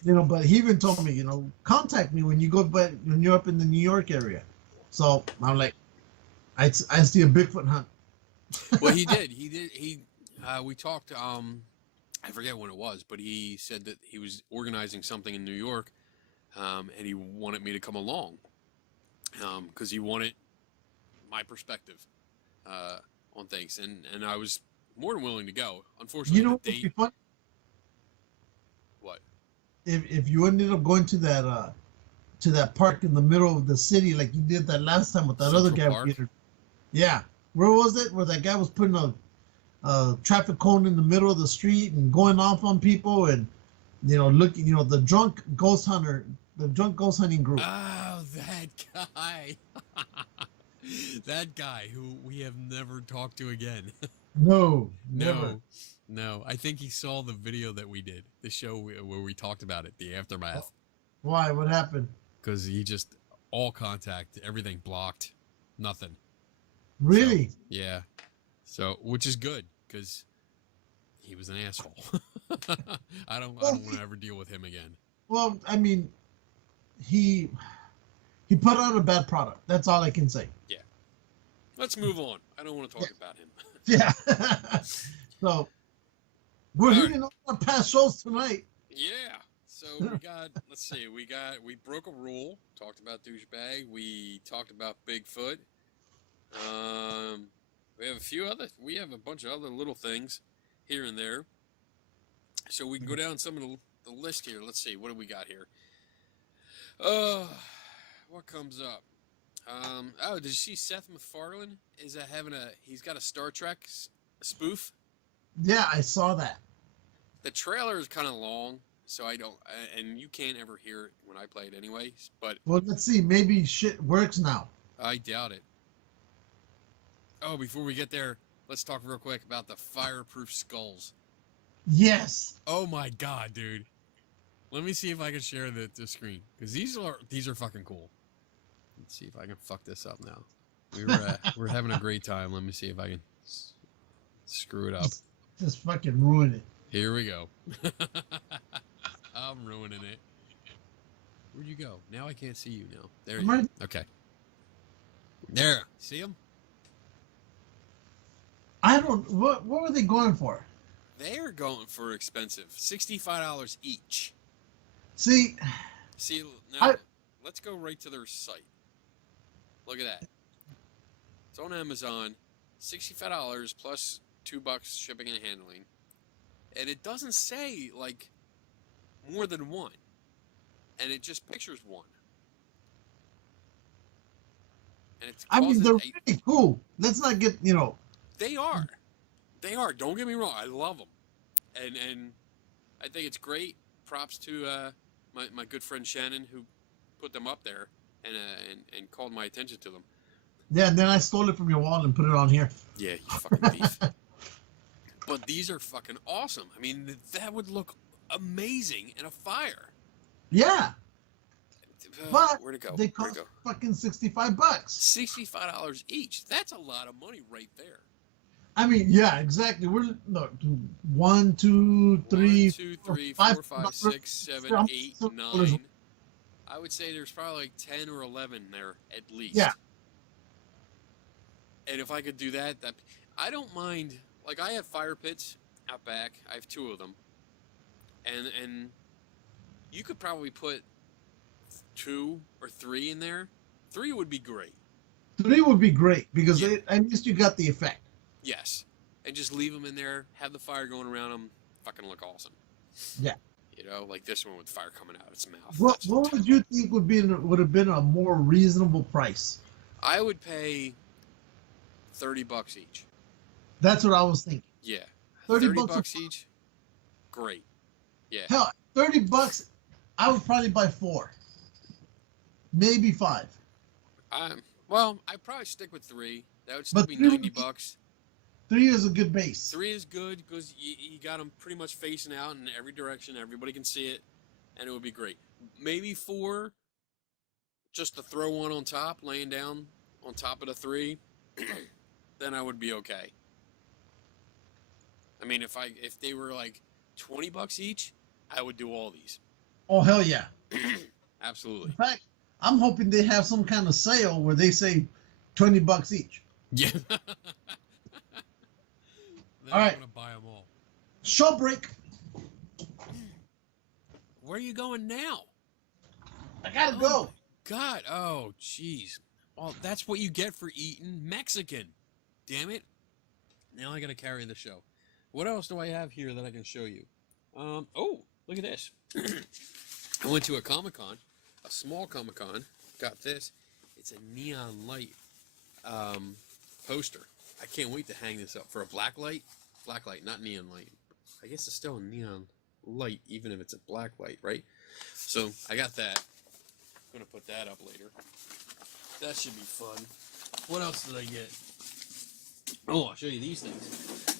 But he even told me, contact me when you're up in the New York area. So I'm like, I see a Bigfoot hunt. Well, he did. We talked. I forget when it was, but he said that he was organizing something in New York, and he wanted me to come along, because he wanted my perspective on things, and I was more than willing to go. Unfortunately, the date. Be fun? What? If you ended up going to that park in the middle of the city like you did that last time with that Central other guy. Park? Yeah. Where was it? Where that guy was putting a traffic cone in the middle of the street and going off on people and, looking, the drunk ghost hunting group. Oh, that guy. That guy who we have never talked to again. No, never. No. I think he saw the video that we did, the show where we talked about it, the aftermath. Why? What happened? Because he just, all contact, everything blocked, nothing. Really? So, yeah. So, which is good, because he was an asshole. I don't want to ever deal with him again. Well, I mean, he put out a bad product. That's all I can say. Yeah. Let's move on. I don't want to talk about him. Yeah. So, we're hitting on our past shows tonight. Yeah. So we got, we broke a rule, talked about douchebag, we talked about Bigfoot. We have a bunch of other little things here and there. So we can go down some of the list here. Let's see, what do we got here? What comes up? Did you see Seth MacFarlane is he's got a Star Trek spoof? Yeah, I saw that. The trailer is kind of long, so and you can't ever hear it when I play it anyway, but... Well, let's see, maybe shit works now. I doubt it. Oh, before we get there, let's talk real quick about the fireproof skulls. Yes. Oh my god, dude. Let me see if I can share the screen, because these are fucking cool. Let's see if I can fuck this up now. We're having a great time. Let me see if I can screw it up. Just fucking ruin it. Here we go. I'm ruining it. Where'd you go? Now I can't see you now. There you go. Okay. There. See them? What were they going for? They're going for expensive. $65 each. See, now, let's go right to their site. Look at that. It's on Amazon. $65 plus $2 shipping and handling. And it doesn't say, like, more than one. And it just pictures one. and it's I mean, causing they're a. really cool. Let's not get, They are, they are. Don't get me wrong. I love them, and I think it's great. Props to my good friend Shannon who put them up there and called my attention to them. Yeah, and then I stole it from your wall and put it on here. Yeah, you fucking thief. But these are fucking awesome. I mean, that would look amazing in a fire. Yeah, but Where'd it go? they Where'd it cost go? fucking $65. $65 each. That's a lot of money right there. I mean, yeah, exactly. We're look, 1, 2, 3, 1, 2, 3, 4, 5, 6, 7, 8, 9. I would say there's probably like 10 or 11 there at least. Yeah. And if I could do that, I don't mind. Like, I have fire pits out back. I have 2 of them. And you could probably put 2 or 3 in there. 3 would be great. 3 would be great because at least you got the effect. Yes. And just leave them in there, have the fire going around them, fucking look awesome. Yeah. You know, like this one with fire coming out its mouth. What would you think would have been a more reasonable price? I would pay $30 each. That's what I was thinking. Yeah. 30 bucks each? Great. Yeah. Hell, $30, I would probably buy 4. Maybe 5. Well, I'd probably stick with 3. That would still be $90. 3 is a good base. 3 is good because you got them pretty much facing out in every direction. Everybody can see it, and it would be great. Maybe 4, just to throw one on top, laying down on top of the 3, then I would be okay. I mean, if they were like $20 each, I would do all these. Oh, hell yeah. Absolutely. In fact, I'm hoping they have some kind of sale where they say $20 each. Yeah. All right. I'm gonna buy them all. Show break. Where are you going now? I gotta go. God, oh, jeez. Well, that's what you get for eating Mexican. Damn it. Now I gotta carry the show. What else do I have here that I can show you? Oh, look at this. I went to a Comic-Con, a small Comic-Con. Got this. It's a neon light poster. I can't wait to hang this up for a black light. Black light, not neon light. I guess it's still a neon light, even if it's a black light, right? So I got that. I'm gonna put that up later. That should be fun. What else did I get? Oh, I'll show you these things.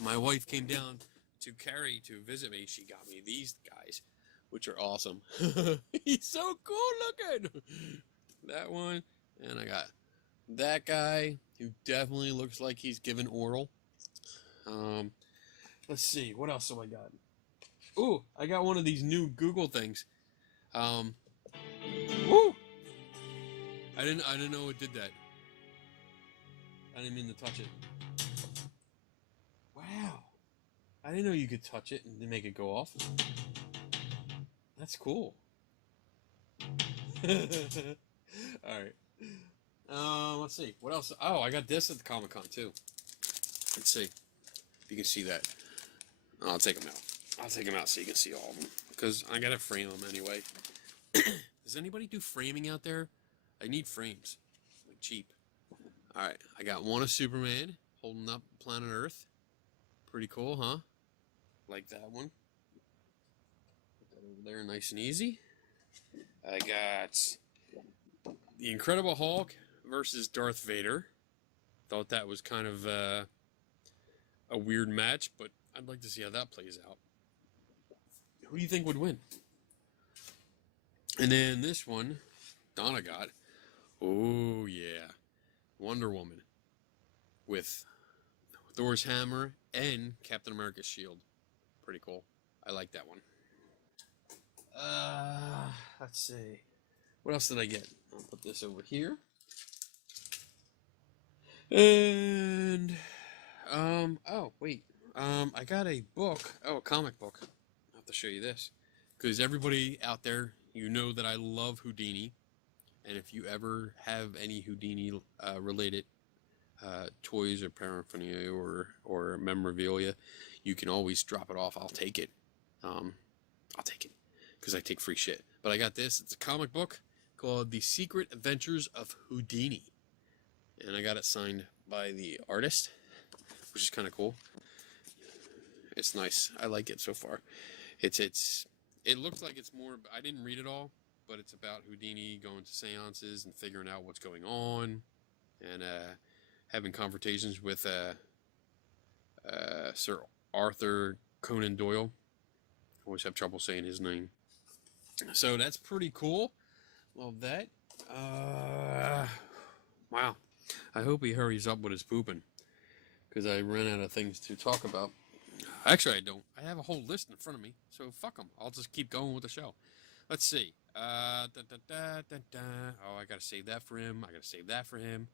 My wife came down to Cary to visit me. She got me these guys, which are awesome. He's so cool looking. That one, and I got that guy who definitely looks like he's given oral. Let's see, what else have I got? Ooh, I got one of these new Google things. Ooh, I didn't know it did that. I didn't mean to touch it. Wow, I didn't know you could touch it and make it go off. That's cool. Alright. Let's see. What else? Oh, I got this at the Comic-Con too. Let's see. If you can see that. I'll take them out. I'll take them out so you can see all of them. Because I gotta frame them anyway. Does anybody do framing out there? I need frames. Like cheap. Alright. I got one of Superman holding up planet Earth. Pretty cool, huh? Like that one. Put that over there nice and easy. I got the Incredible Hulk versus Darth Vader. Thought that was kind of a weird match, but I'd like to see how that plays out. Who do you think would win? And then this one, Donna got. Oh, yeah. Wonder Woman. With Thor's hammer and Captain America's shield. Pretty cool. I like that one. Let's see. What else did I get? I'll put this over here. And, oh, wait. I got a book. Oh, a comic book. I'll have to show you this. Because everybody out there, you know that I love Houdini. And if you ever have any Houdini related toys or paraphernalia or memorabilia, you can always drop it off. I'll take it. I'll take it. because I take free shit. But I got this. It's a comic book called The Secret Adventures of Houdini. And I got it signed by the artist, which is kind of cool. It's nice. I like it so far. It looks like it's more, I didn't read it all, but it's about Houdini going to seances and figuring out what's going on, and having conversations with Sir Arthur Conan Doyle. I always have trouble saying his name. So that's pretty cool. Love that. Wow. I hope he hurries up with his pooping, because I ran out of things to talk about. Actually, I don't. I have a whole list in front of me, so fuck them. I'll just keep going with the show. Let's see. Oh, I gotta save that for him. I gotta save that for him.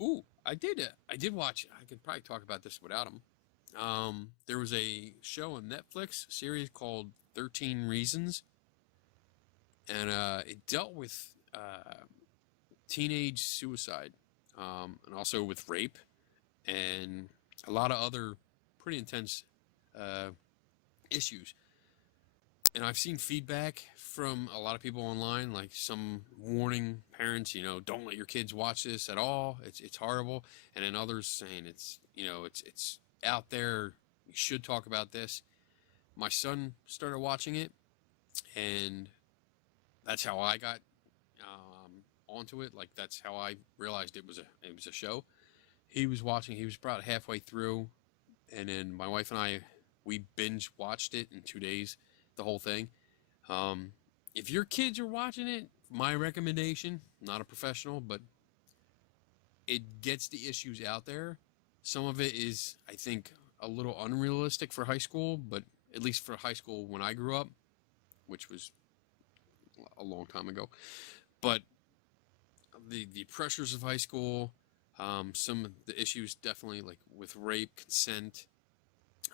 Ooh, I did watch. I could probably talk about this without him. There was a show on Netflix, a series called 13 Reasons, and it dealt with teenage suicide, and also with rape, and a lot of other pretty intense issues. And I've seen feedback from a lot of people online, like some warning parents, don't let your kids watch this at all. It's horrible. And then others saying it's out there. You should talk about this. My son started watching it, and that's how I got onto it. Like, that's how I realized it was a show. He was watching. He was about halfway through, and then my wife and I, we binge watched it in 2 days, the whole thing. If your kids are watching it, my recommendation, not a professional, but it gets the issues out there. Some of it is, I think, a little unrealistic for high school, but at least for high school when I grew up, which was a long time ago. But the pressures of high school, some of the issues definitely, like with rape, consent,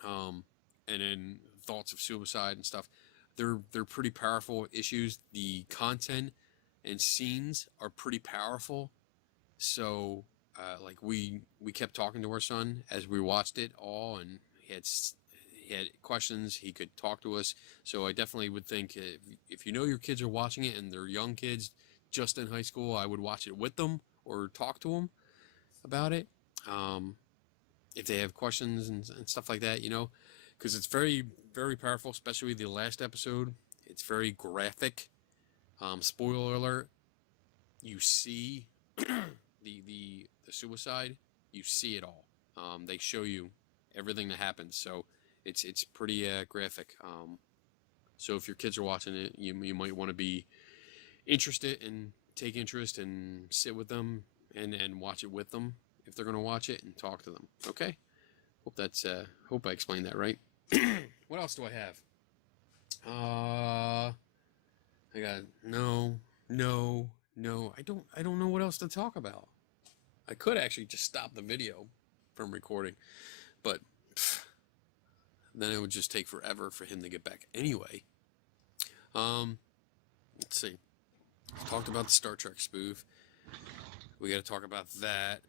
and then thoughts of suicide and stuff, they're pretty powerful issues. The content and scenes are pretty powerful. So like we kept talking to our son as we watched it all, and he had questions. He could talk to us. So I definitely would think, if you know your kids are watching it and they're young kids just in high school, I would watch it with them or talk to them about it. If they have questions and stuff like that, because it's very, very powerful, especially the last episode. It's very graphic. Spoiler alert, you see the suicide, you see it all. They show you everything that happens, so it's pretty graphic. So if your kids are watching it, you might want to be interested and take interest and sit with them and watch it with them if they're going to watch it, and talk to them. Okay? Hope I explained that right. What else do I have? I got no. I don't know what else to talk about. I could actually just stop the video from recording, but then it would just take forever for him to get back anyway. Let's see. Talked about the Star Trek spoof. We got to talk about that.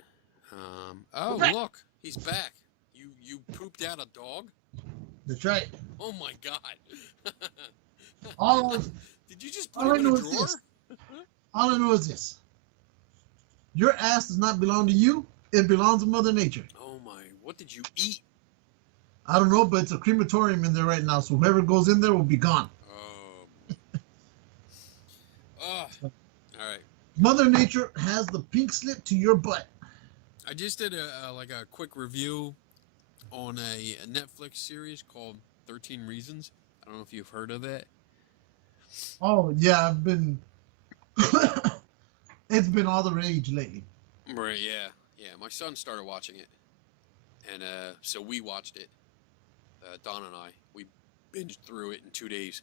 Oh, look, he's back. You pooped out a dog? That's right. Oh my God. Did you just put him in a drawer? All I know is this. Your ass does not belong to you. It belongs to Mother Nature. Oh my, what did you eat? I don't know, but it's a crematorium in there right now, so whoever goes in there will be gone. Oh. All right. Mother Nature has the pink slip to your butt. I just did a quick review on a Netflix series called 13 Reasons. I don't know if you've heard of that. Oh, yeah, I've been... It's been all the rage lately. Right, yeah. Yeah, my son started watching it. And so we watched it. Don and I. We binged through it in 2 days.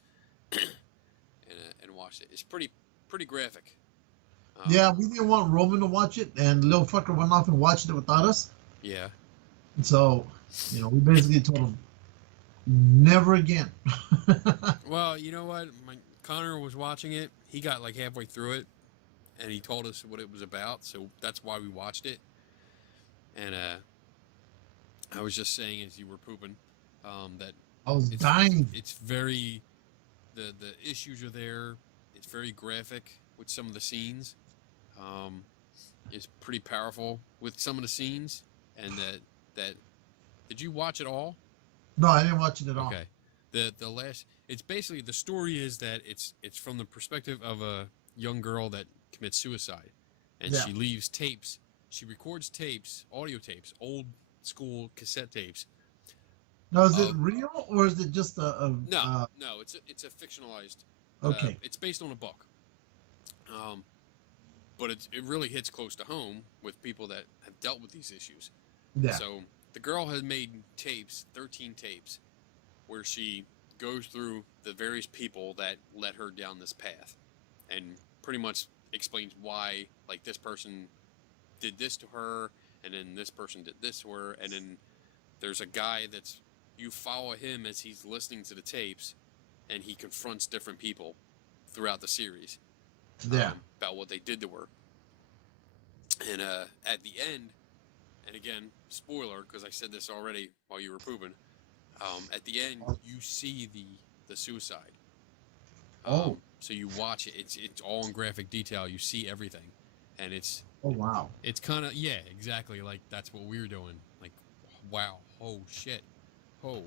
and watched it. It's pretty graphic. Yeah, we didn't want Roman to watch it, and little fucker went off and watched it without us. Yeah. And so, we basically told him, never again. Well, you know what? Connor was watching it. He got like halfway through it, and he told us what it was about, so that's why we watched it. And I was just saying as you were pooping that I was dying. It's very the issues are there. It's very graphic with some of the scenes. It's pretty powerful with some of the scenes, and that did you watch it all? No, I didn't watch it at all. Okay. The last, it's basically, the story is that it's from the perspective of a young girl that commits suicide, and she leaves tapes. She records tapes, audio tapes, old school cassette tapes. Now, is it real or is it just no? It's a fictionalized. Okay. It's based on a book. But it really hits close to home with people that have dealt with these issues. Yeah. So the girl has made tapes, 13 tapes, where she goes through the various people that led her down this path, and pretty much explains why, like, this person did this to her, and then this person did this to her, and then there's a guy that's, you follow him as he's listening to the tapes, and he confronts different people throughout the series. About what they did to her. And at the end, and again, spoiler, because I said this already while you were pooping, at the end, you see the suicide. So you watch it. It's all in graphic detail. You see everything. And it's... Oh, wow. It's kind of... Yeah, exactly. Like, that's what we're doing. Like, wow. Oh, shit. Oh.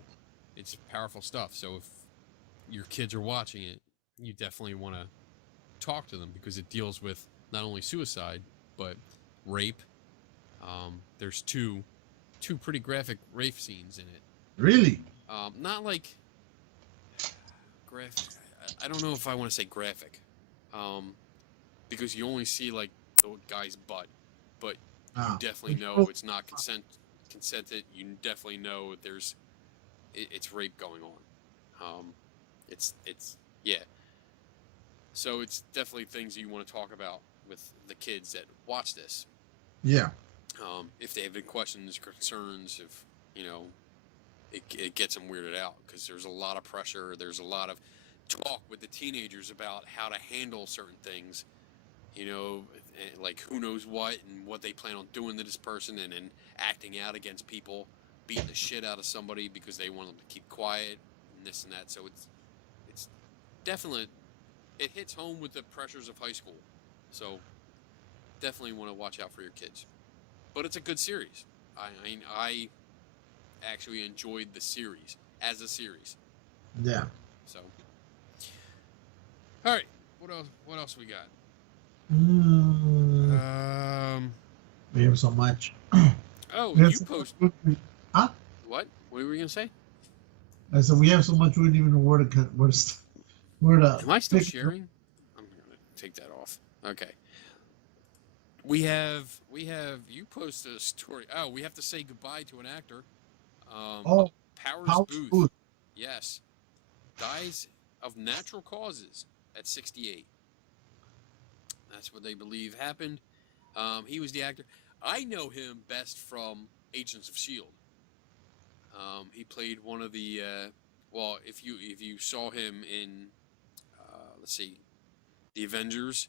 It's powerful stuff. So if your kids are watching it, you definitely want to talk to them, because it deals with not only suicide but rape. There's two pretty graphic rape scenes in it. Really? Not like graphic. I don't know if I want to say graphic, because you only see like the guy's butt, but you definitely know it's not consented. You definitely know it's rape going on. It's yeah. So it's definitely things you want to talk about with the kids that watch this. Yeah. If they have any questions, concerns, if, it gets them weirded out, because there's a lot of pressure. There's a lot of talk with the teenagers about how to handle certain things, like who knows what and what they plan on doing to this person, and then acting out against people, beating the shit out of somebody because they want them to keep quiet and this and that. So it's definitely... It hits home with the pressures of high school. So definitely want to watch out for your kids. But it's a good series. I actually enjoyed the series as a series. Yeah. So, all right. What else we got? We have so much. Oh, you post. Huh? What? What were we gonna say? I said we have so much we don't even know where to Am I still sharing? I'm gonna take that off. Okay. We have you posted a story. Oh, we have to say goodbye to an actor. Powers Booth. Yes. Dies of natural causes at 68. That's what they believe happened. He was the actor. I know him best from Agents of S.H.I.E.L.D. He played one of the if you saw him in let's see, the Avengers,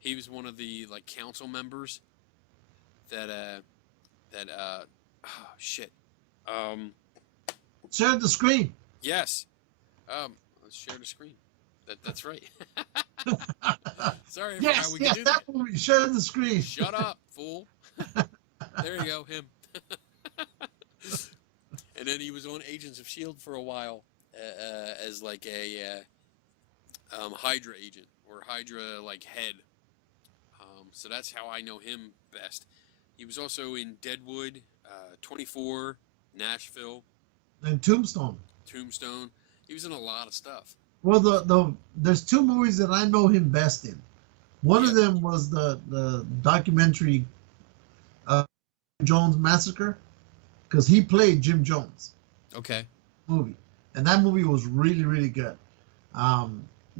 he was one of the council members that share the screen. Yes. Let's share the screen. That's right. Sorry, I forgot we could do that. Movie. Share the screen. Shut up, fool. There you go, him. And then he was on Agents of S.H.I.E.L.D. for a while as a Hydra agent, or Hydra head. So that's how I know him best. He was also in Deadwood, 24, Nashville, and Tombstone. He was in a lot of stuff. Well, there's two movies that I know him best in. One of them was the documentary Jones Massacre, because he played Jim Jones. Okay. Movie, and that movie was really, really good.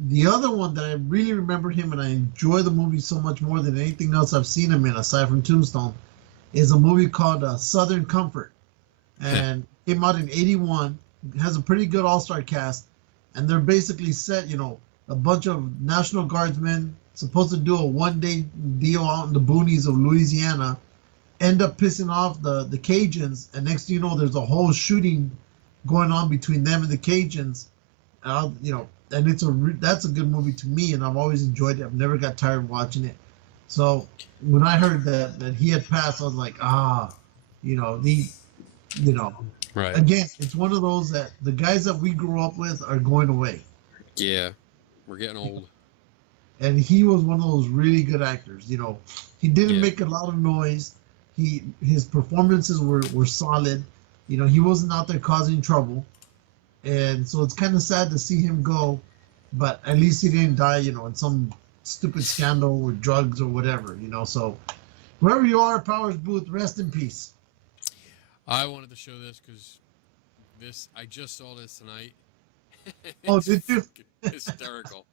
The other one that I really remember him, and I enjoy the movie so much more than anything else I've seen him in, aside from Tombstone, is a movie called Southern Comfort, and came out in '81. It has a pretty good all-star cast, and they're basically set, a bunch of National Guardsmen supposed to do a one-day deal out in the boonies of Louisiana, end up pissing off the Cajuns, and next thing you know, there's a whole shooting going on between them and the Cajuns. and that's a good movie to me, and I've always enjoyed it. I've never got tired watching it. So when I heard that he had passed, I was like, you know, you know, Right. again, it's one of those that the guys that we grew up with are going away. Yeah, we're getting old. And he was one of those really good actors. You know, he didn't Yeah. make a lot of noise. His performances were solid. You know, he wasn't out there causing trouble. And so it's kind of sad to see him go, but at least he didn't die, you know, in some stupid scandal or drugs or whatever, you know. So wherever you are, Powers Booth, rest in peace. I wanted to show this because I just saw this tonight. Oh, did you? Hysterical.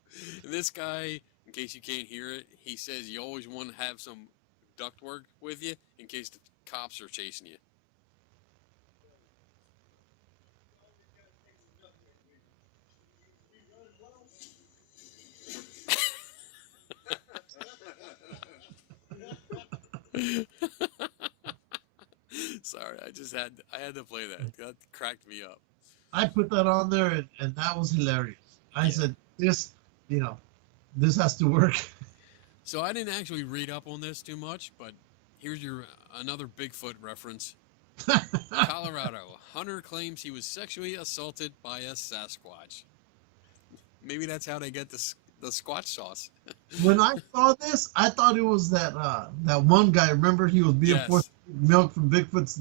And this guy, in case you can't hear it, he says you always want to have some ductwork with you in case the cops are chasing you. Sorry, I had to play that. That cracked me up. I put that on there, and that was hilarious. I said, this, you know, this has to work. So I didn't actually read up on this too much, but here's your another Bigfoot reference. Colorado. Hunter claims he was sexually assaulted by a Sasquatch. Maybe that's how they get the Squatch sauce. When I saw this, I thought it was that one guy. Remember, he was being forced to drink milk from Bigfoot's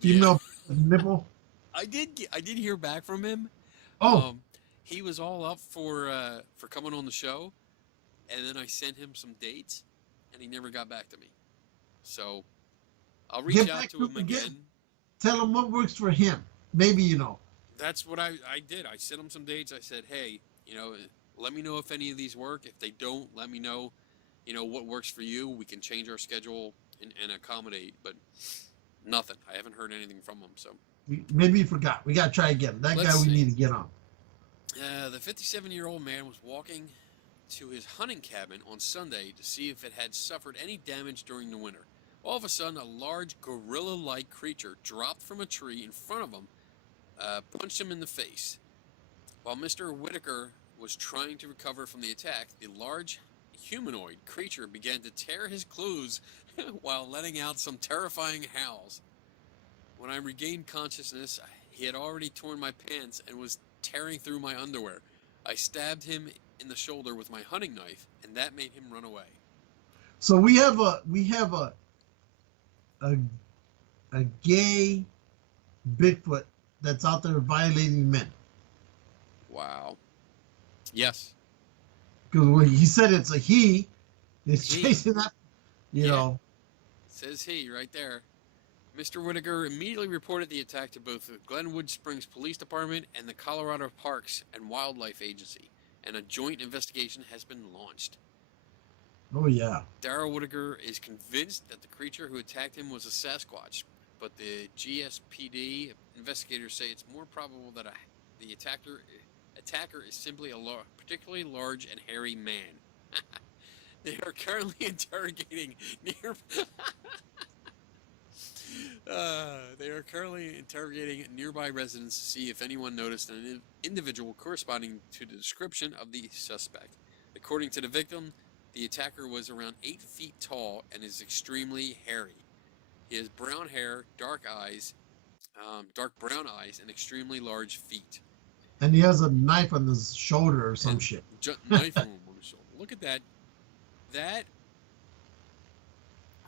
female nipple. I did hear back from him. Oh, he was all up for coming on the show, and then I sent him some dates, and he never got back to me. So I'll reach out to him again. Tell him what works for him. Maybe, you know. That's what I did. I sent him some dates. I said, hey, you know, let me know if any of these work. If they don't, let me know, you know, what works for you. We can change our schedule and accommodate. But nothing. I haven't heard anything from him. So maybe he forgot. We got to try again. That guy we need to get on. The 57-year-old man was walking to his hunting cabin on Sunday to see if it had suffered any damage during the winter. All of a sudden, a large gorilla-like creature dropped from a tree in front of him, punched him in the face. While Mr. Whitaker was trying to recover from the attack, the large humanoid creature began to tear his clothes while letting out some terrifying howls. When I regained consciousness, he had already torn my pants and was tearing through my underwear. I stabbed him in the shoulder with my hunting knife, and that made him run away. So we have a gay Bigfoot that's out there violating men. Wow. Yes. Because when he said it's a he, it's chasing that, you know. Says he right there. Mr. Whitaker immediately reported the attack to both the Glenwood Springs Police Department and the Colorado Parks and Wildlife Agency, and a joint investigation has been launched. Oh, yeah. Darrell Whitaker is convinced that the creature who attacked him was a Sasquatch, but the GSPD investigators say it's more probable that the attacker is simply a particularly large and hairy man. They are currently interrogating nearby residents to see if anyone noticed an individual corresponding to the description of the suspect. According to the victim, the attacker was around 8 feet tall and is extremely hairy. He has brown hair, dark brown eyes, and extremely large feet. And he has a knife on his shoulder or some shit. Knife on his shoulder. Look at that.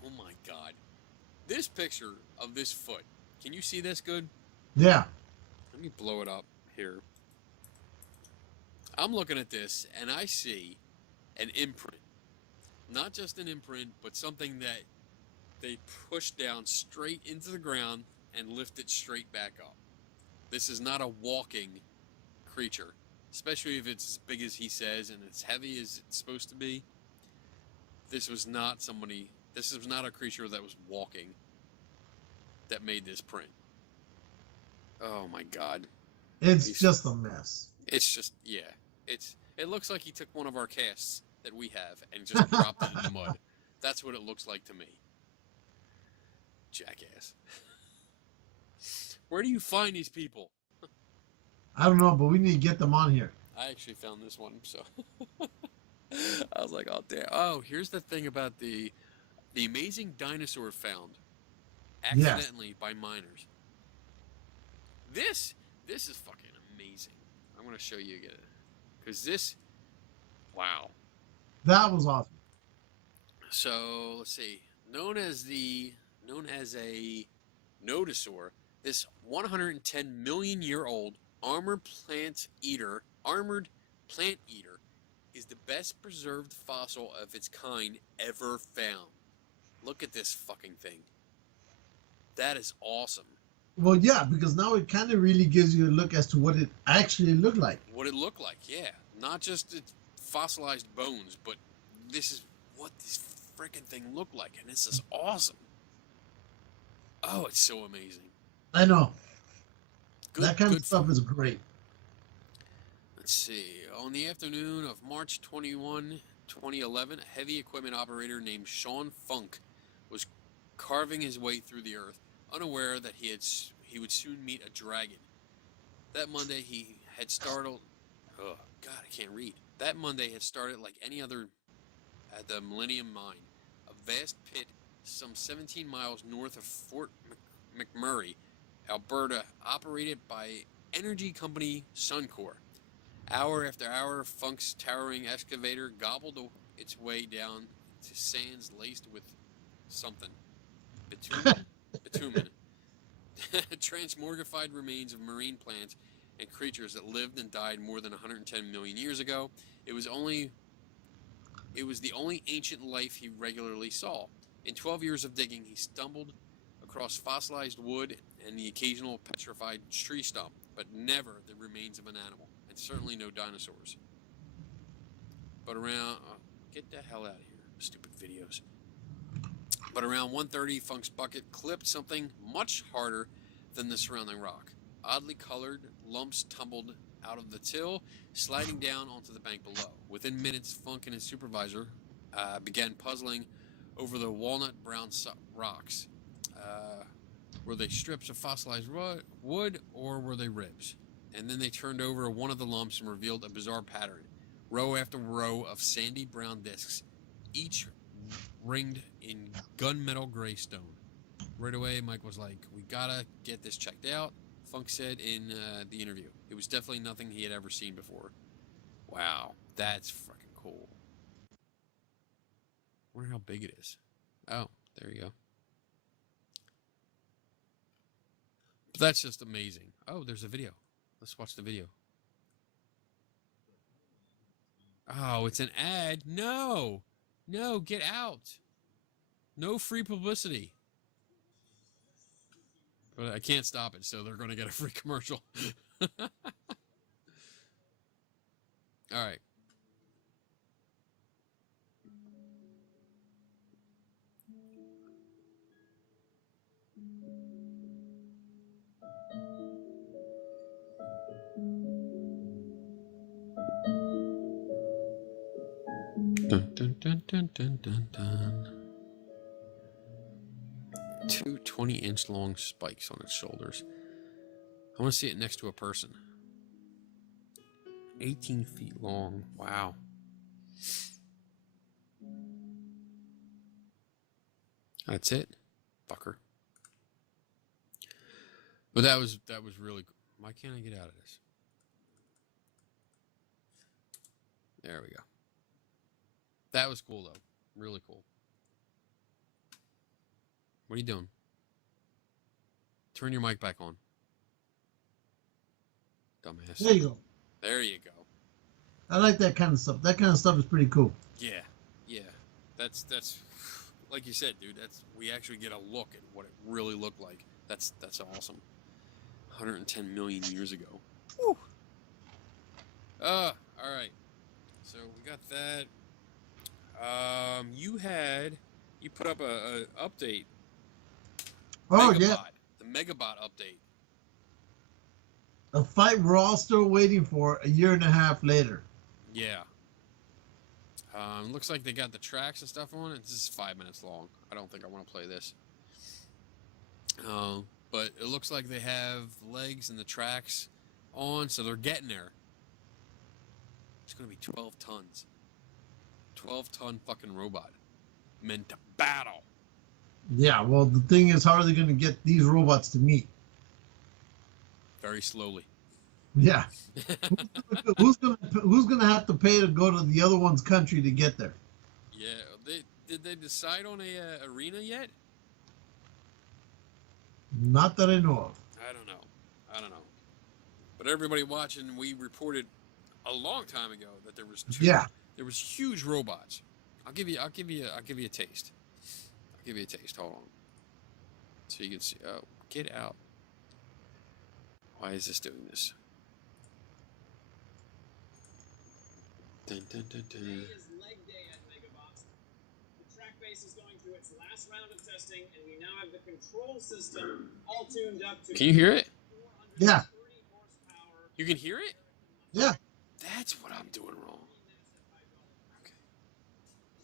Oh my God. This picture of this foot. Can you see this good? Yeah. Let me blow it up here. I'm looking at this and I see an imprint. Not just an imprint, but something that they push down straight into the ground and lift it straight back up. This is not a walking creature, especially if it's as big as he says and as heavy as it's supposed to be. This was not a creature that was walking that made this print. Oh my God. It's just a mess. It's just, it looks like he took one of our casts that we have and just dropped it in the mud. That's what it looks like to me. Jackass. Where do you find these people? I don't know, but we need to get them on here. I actually found this one, so I was like, oh damn. Oh, here's the thing about the amazing dinosaur found Yes, accidentally by miners. This this is fucking amazing. I'm gonna show you again, because this, wow. that was awesome. So let's see. Known as a nodosaur, this 110 million year old armored plant eater is the best preserved fossil of its kind ever found. Look at this fucking thing. That is awesome. Well, yeah, because now it kind of really gives you a look as to what it actually looked like. What it looked like, yeah. Not just its fossilized bones, but this is what this freaking thing looked like, and this is awesome. Oh, it's so amazing. I know. Good, That kind of good stuff fun. is great. Let's see. On the afternoon of March 21, 2011, a heavy equipment operator named Sean Funk was carving his way through the earth, unaware that he would soon meet a dragon. That Monday he had startled. Oh God, I can't read. That Monday had started like any other at the Millennium Mine, a vast pit some 17 miles north of Fort McMurray, Alberta, operated by energy company Suncor. Hour after hour, Funk's towering excavator gobbled its way down to sands laced with something. Bitumen. Transmogrified remains of marine plants and creatures that lived and died more than 110 million years ago. It was the only ancient life he regularly saw. In 12 years of digging, he stumbled across fossilized wood and the occasional petrified tree stump, but never the remains of an animal, and certainly no dinosaurs. But around... get the hell out of here, stupid videos. But around 1:30, Funk's bucket clipped something much harder than the surrounding rock. Oddly colored lumps tumbled out of the till, sliding down onto the bank below. Within minutes, Funk and his supervisor began puzzling over the walnut brown rocks. Were they strips of fossilized wood, or were they ribs? And then they turned over one of the lumps and revealed a bizarre pattern. Row after row of sandy brown discs, each ringed in gunmetal gray stone. Right away, Mike was like, we gotta get this checked out, Funk said in the interview. It was definitely nothing he had ever seen before. Wow, that's freaking cool. Wonder how big it is. Oh, there you go. But that's just amazing. Oh, there's a video. Let's watch the video. Oh, it's an ad. No, get out. No free publicity. But I can't stop it, so they're going to get a free commercial. All right. Dun, dun, dun, dun, dun, dun, dun. Two 20-inch long spikes on its shoulders. I want to see it next to a person. 18 feet long. Wow. That's it, fucker. But that was really cool. Why can't I get out of this? There we go. That was cool, though. Really cool. What are you doing? Turn your mic back on. Dumbass. There you go. There you go. I like that kind of stuff. That kind of stuff is pretty cool. Yeah. That's like you said, dude. We actually get a look at what it really looked like. That's awesome. 110 million years ago. Woo. All right. So we got that. You put up a update. Oh, Megabot, yeah. the Megabot update. A fight we're all still waiting for a year and a half later. Yeah. Looks like they got the tracks and stuff on it. This is 5 minutes long. I don't think I want to play this. But it looks like they have legs and the tracks on, so they're getting there. It's going to be 12 tons. 12-ton fucking robot meant to battle. Yeah, well, the thing is, how are they going to get these robots to meet? Very slowly. Yeah. Who's gonna have to pay to go to the other one's country to get there? Yeah, did they decide on a arena yet? Not that I know of. I don't know. But everybody watching, we reported a long time ago that there was two. Yeah. There was huge robots. I'll give you a taste. I'll give you a taste. Hold on. So you can see. Oh, get out. Why is this doing this? Dun, dun, dun, dun. Today is leg day at Megabot. The track base is going through its last round of testing, and we now have the control system all tuned up to. Can you hear it? Yeah. 430 horsepower. You can hear it? Yeah. That's what I'm doing wrong. Okay.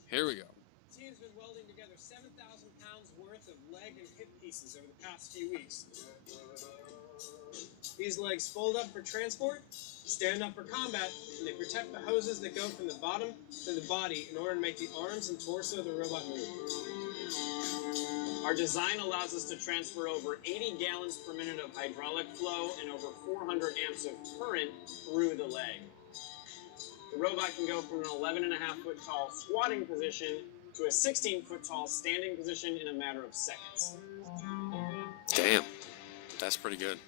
Here we go. The team's been welding together 7,000 pounds worth of leg and hip pieces over the past few weeks. These legs fold up for transport, stand up for combat, and they protect the hoses that go from the bottom to the body in order to make the arms and torso of the robot move. Our design allows us to transfer over 80 gallons per minute of hydraulic flow and over 400 amps of current through the leg. The robot can go from an 11.5-foot tall squatting position to a 16-foot tall standing position in a matter of seconds. Damn. That's pretty good.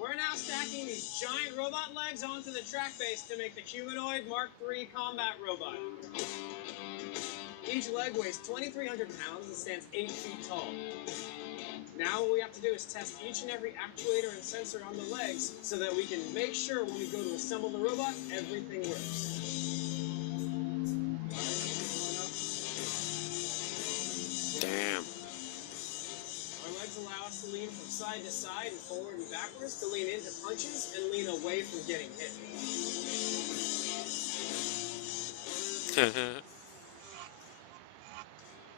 We're now stacking these giant robot legs onto the track base to make the humanoid Mark III combat robot. Each leg weighs 2,300 pounds and stands 8 feet tall. Now what we have to do is test each and every actuator and sensor on the legs so that we can make sure when we go to assemble the robot, everything works. Damn. Our legs allow us to lean from side to side and forward and backwards, to lean into punches and lean away from getting hit.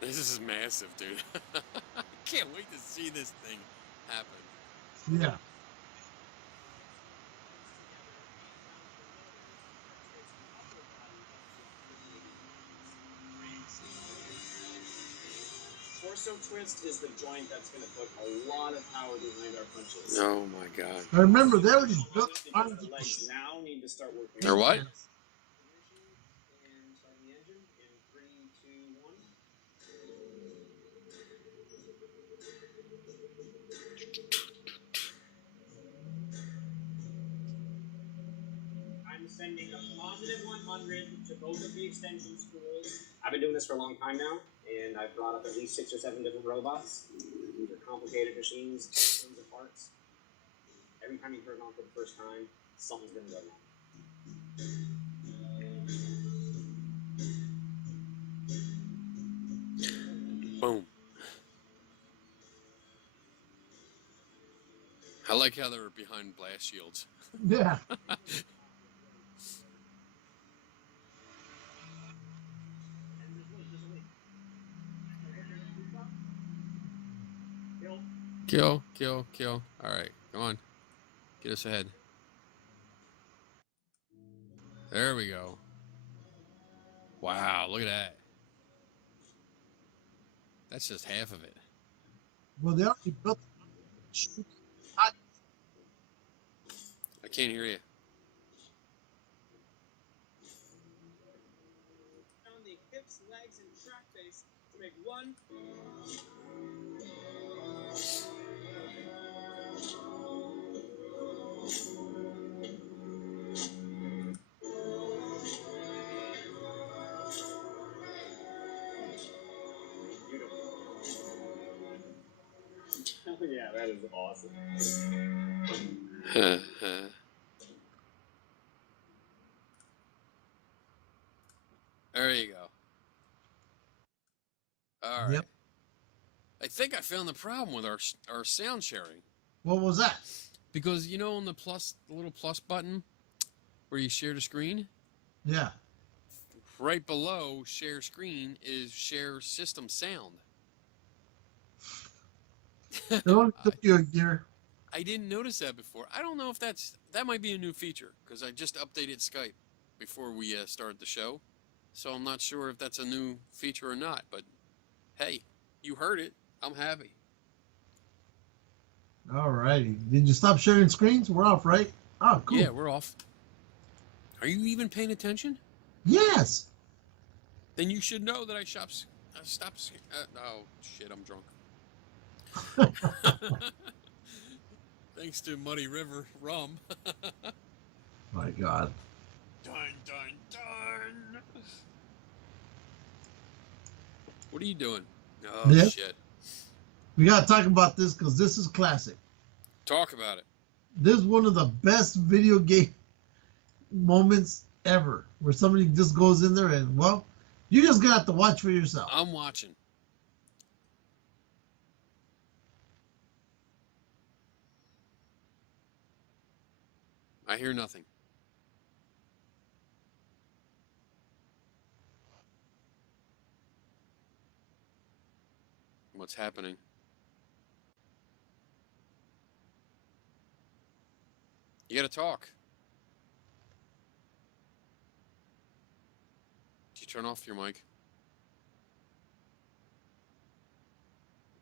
This is massive, dude. I can't wait to see this thing happen. Yeah. Torso twist is the joint that's going to put a lot of power behind our punches. Oh my god. I remember they already built Because the legs now need to start working. They're what? And start the engine in 3, 2, 1. I'm sending a positive 100 to both of the extension schools. I've been doing this for a long time now, and I've brought up at least 6 or 7 different robots. These are complicated machines, tons of parts. Every time you turn it on for the first time, something's going to go wrong. Boom. I like how they're behind blast shields. Yeah. Kill, kill, kill. Alright, come on. Get us ahead. There we go. Wow, look at that. That's just half of it. Well, they already built. I can't hear you. On the hips, legs, and track base to make one. Oh yeah, that is awesome. There you go. All right. Yep. I think I found the problem with our sound sharing. What was that? Because you know on the little plus button where you share the screen, Yeah. right below share screen is share system sound. It only took you a year. I didn't notice that before. I don't know if that might be a new feature because I just updated Skype before we started the show. So I'm not sure if that's a new feature or not. But hey, you heard it. I'm happy. All righty. Did you stop sharing screens? We're off, right? Oh, cool. Yeah, we're off. Are you even paying attention? Yes. Then you should know that I stopped. Oh shit, I'm drunk. Thanks to Muddy River rum. My God. Dun dun dun. What are you doing? Oh Yeah. shit. We got to talk about this because this is classic. Talk about it. This is one of the best video game moments ever, where somebody just goes in there and, well, you're just going to have to watch for yourself. I'm watching. I hear nothing. What's happening? You gotta talk. Did you turn off your mic?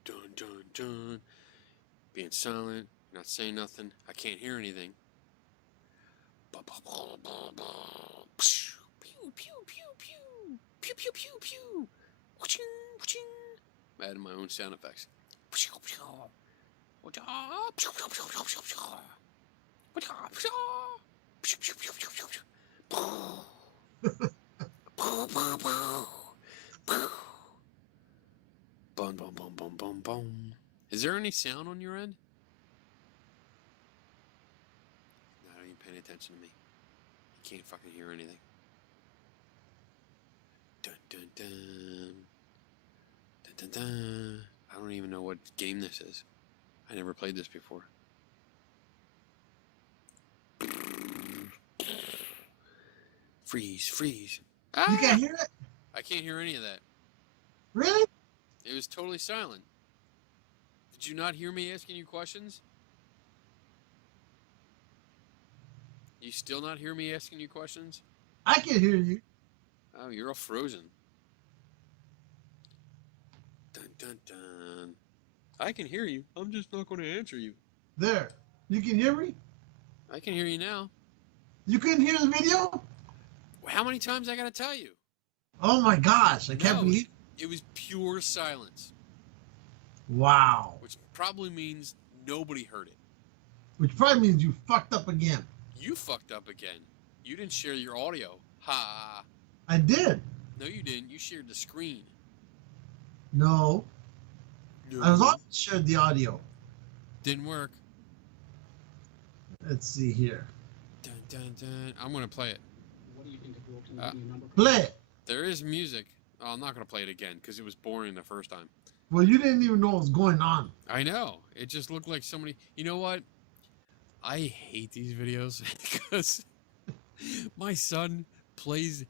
Dun dun dun. Being silent, not saying nothing. I can't hear anything. Pew pew pew pew. Pew pew pew pew. Waching waching. I'm adding my own sound effects. Bum bum bum bum bum bum. Is there any sound on your end? Not even paying attention to me. You can't fucking hear anything. Dun dun dun. Dun dun dun. I don't even know what game this is. I never played this before. Freeze, freeze. Ah! You can't hear it? I can't hear any of that. Really? It was totally silent. Did you not hear me asking you questions? You still not hear me asking you questions? I can hear you. Oh, you're all frozen. Dun dun dun. I can hear you. I'm just not going to answer you. There. You can hear me? I can hear you now. You couldn't hear the video? How many times I got to tell you? Oh my gosh. I can't believe it was pure silence. Wow. Which probably means nobody heard it. Which probably means you fucked up again. You fucked up again. You didn't share your audio. Ha. I did. No, you didn't. You shared the screen. No. No. I was on shared the audio. Didn't work. Let's see here. Dun dun dun. I'm going to play it. What do you think of Play it. There is music. Oh, I'm not going to play it again because it was boring the first time. Well, you didn't even know what was going on. I know. It just looked like somebody... You know what? I hate these videos because my son plays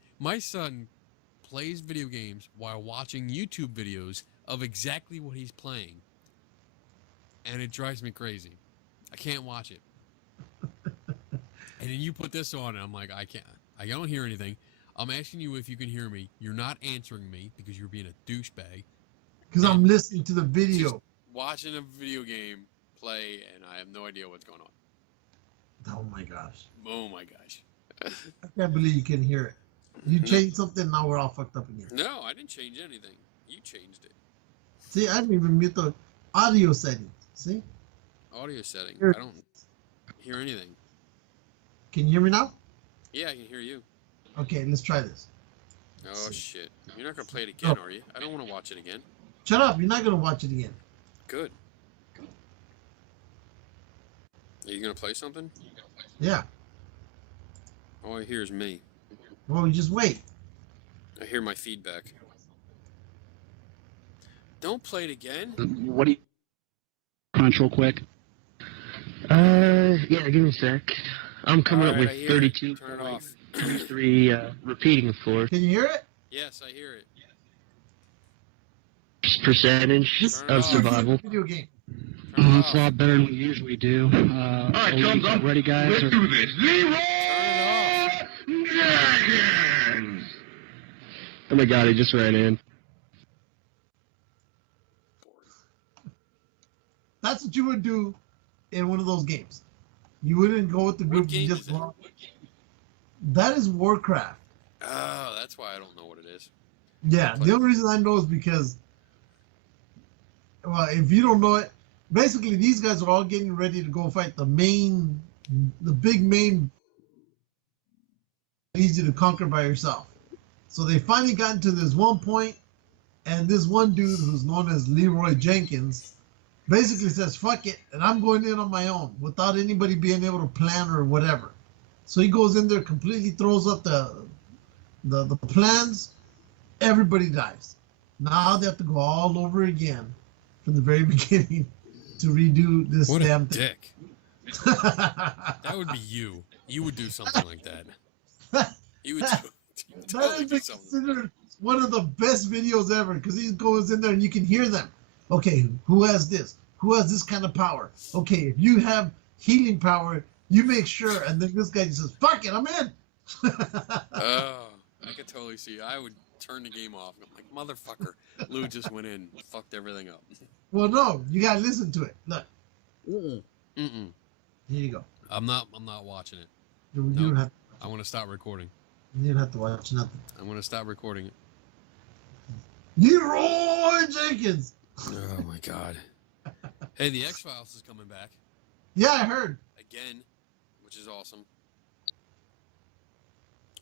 video games while watching YouTube videos of exactly what he's playing. And it drives me crazy. I can't watch it. And then you put this on and I'm like, I can't. I don't hear anything. I'm asking you if you can hear me. You're not answering me because you're being a douchebag. Because I'm listening to the video. Just watching a video game play and I have no idea what's going on. Oh my gosh. Oh my gosh. I can't believe you can hear it. You changed something, now we're all fucked up again. No, I didn't change anything. You changed it. See, I didn't even mute the audio settings. See? Audio setting. Here. I don't hear anything. Can you hear me now? Yeah, I can hear you. Okay, let's try this. Oh, shit. You're not going to play it again, are you? I don't want to watch it again. Shut up. You're not going to watch it again. Good. Are you going to play something? Yeah. All I hear is me. Well, you just wait. I hear my feedback. Don't play it again. What do you... Crunch real quick. Yeah, give me a sec. I'm coming up with 32, Turn it off. 23, repeating the floor. Can you hear it? Yes, I hear it. Percentage This of survival. video game. It's a lot better than we usually do. Alright, thumbs up. Ready, guys? Let's do this. Leroy Jenkins! Oh my god, he just ran in. That's what you would do in one of those games. You wouldn't go with the group. What game you just is it? That is Warcraft. Oh, that's why I don't know what it is. Yeah, the only reason I know is because, well, if you don't know it, basically these guys are all getting ready to go fight the big main, easy to conquer by yourself. So they finally got into this one point, and this one dude who's known as Leroy Jenkins basically says, fuck it, and I'm going in on my own without anybody being able to plan or whatever. So he goes in there, completely throws up the plans. Everybody dies. Now they have to go all over again from the very beginning to redo this damn thing. Dick. That would be you. You would do something like that. You would totally do something. Considered one of the best videos ever because he goes in there and you can hear them. Okay, who has this? Who has this kind of power? Okay, if you have healing power, you make sure. And then this guy just says, fuck it, I'm in. Oh, I could totally see. I would turn the game off. I'm like, motherfucker. Lou just went in, fucked everything up. Well, no, you gotta listen to it. Look. Mm-mm. Here you go. I'm not watching it. You Nope. don't have. I want to stop recording. You don't have to watch nothing. I want to stop recording it. Leroy Jenkins. Oh my god. Hey, the X-Files is coming back Yeah, I heard. again, which is awesome.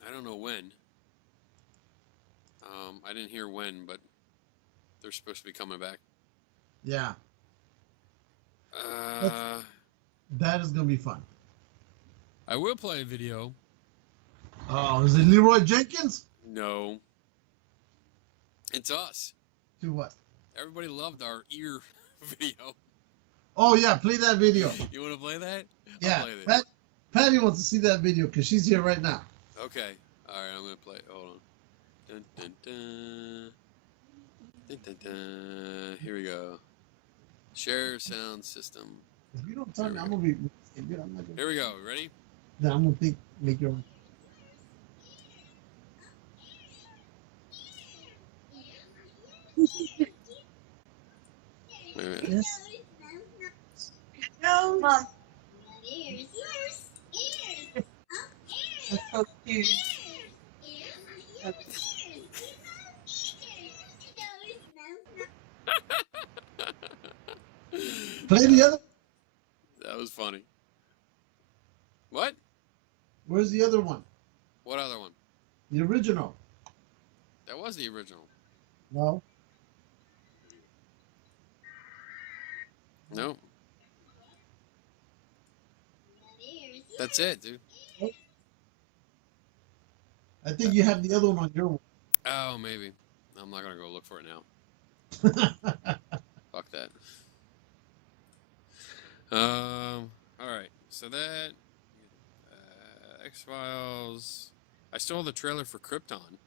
I don't know when. I didn't hear when, but they're supposed to be coming back. Yeah. That is gonna be fun. I will play a video. Oh, is it Leroy Jenkins? No. It's us. Do what? Everybody loved our ear video. Oh yeah, play that video. You want to play that? Yeah, I'll play that. Patty wants to see that video because she's here right now. Okay. All right, I'm going to play it. Hold on. Dun, dun, dun. Dun, dun, dun. Here we go. Share sound system. If you don't tell me, I'm gonna be. I'm not gonna, Here we go. Ready? then I'm gonna make your own. Wait a minute. Yes. No, Mom. Ears. That's so cute. Play the other. That was funny. What? Where's the other one? What other one? The original. That was the original. No. No. That's it, dude. I think you have the other one on your one. Oh, maybe. I'm not going to go look for it now. Fuck that. Alright. So that... X-Files... I saw the trailer for Krypton.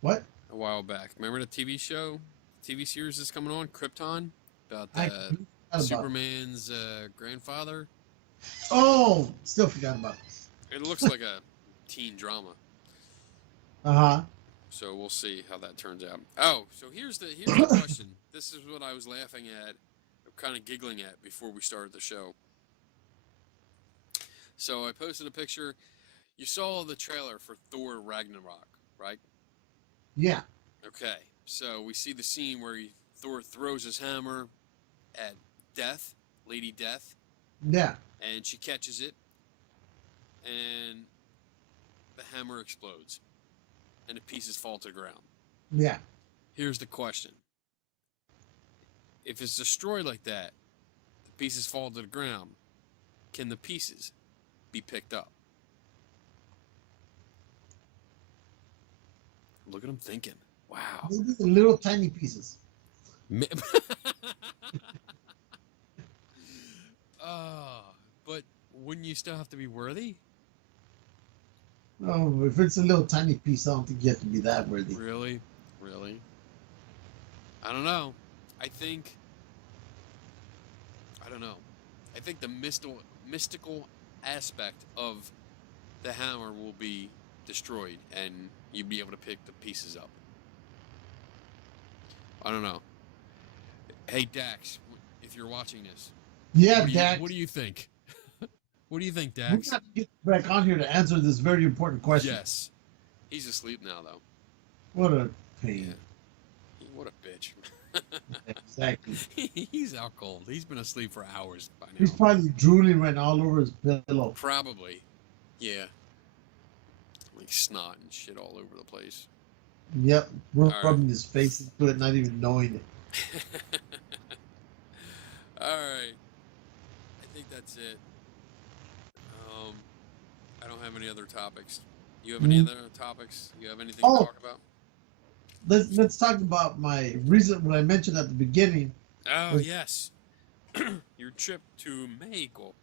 What? A while back. Remember the TV show? TV series that's coming on? Krypton? About I forgot about Superman's grandfather? Oh, still forgot about it. It looks like a teen drama. Uh-huh. So we'll see how that turns out. Oh, so here's the question. This is what I was laughing at, kind of giggling at before we started the show. So I posted a picture. You saw the trailer for Thor Ragnarok, right? Yeah. Okay. So we see the scene where Thor throws his hammer at Death, Lady Death. Yeah. And she catches it, and the hammer explodes, and the pieces fall to the ground. Yeah. Here's the question. If it's destroyed like that, the pieces fall to the ground, can the pieces be picked up? Look at him thinking. Wow. Maybe the little tiny pieces. But wouldn't you still have to be worthy? Oh, if it's a little tiny piece, I don't think you have to be that worthy. Really? Really? I don't know. I think I don't know. I think the mystical aspect of the hammer will be destroyed, and you'll be able to pick the pieces up. I don't know. Hey, Dax, if you're watching this, yeah, Dax. What do you think? What do you think, Dax? We got to get back on here to answer this very important question. Yes. He's asleep now, though. What a pain. Yeah. What a bitch. Exactly. He's out cold. He's been asleep for hours by now. He's probably drooling right now all over his pillow. Probably. Yeah. Like snot and shit all over the place. Yep. Rubbing his face into it, not even knowing it. Alright. I think that's it. I don't have any other topics. You have any other topics? You have anything to talk about? Let's talk about my reason, what I mentioned at the beginning. Oh, yes. Your trip to Mexico.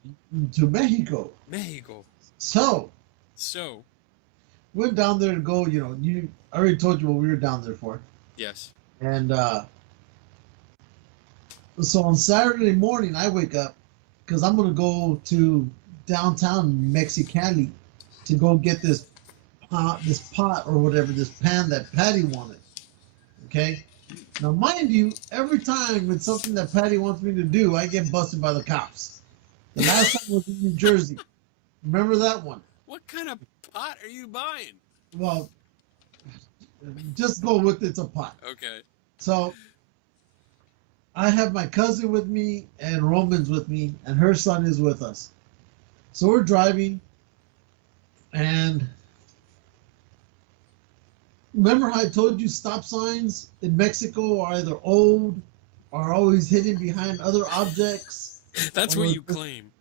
To Mexico. Mexico. So. Went down there to go, I already told you what we were down there for. Yes. And so on Saturday morning, I wake up because I'm going to go to downtown Mexicali to go get this pot or whatever, this pan that Patty wanted. Okay? Now, mind you, every time it's something that Patty wants me to do, I get busted by the cops. The last time was in New Jersey. Remember that one? What kind of pot are you buying? Well, just go with it's a pot. Okay. So I have my cousin with me and Roman's with me, and her son is with us. So we're driving, and remember how I told you stop signs in Mexico are either old or always hidden behind other objects? That's what you claim.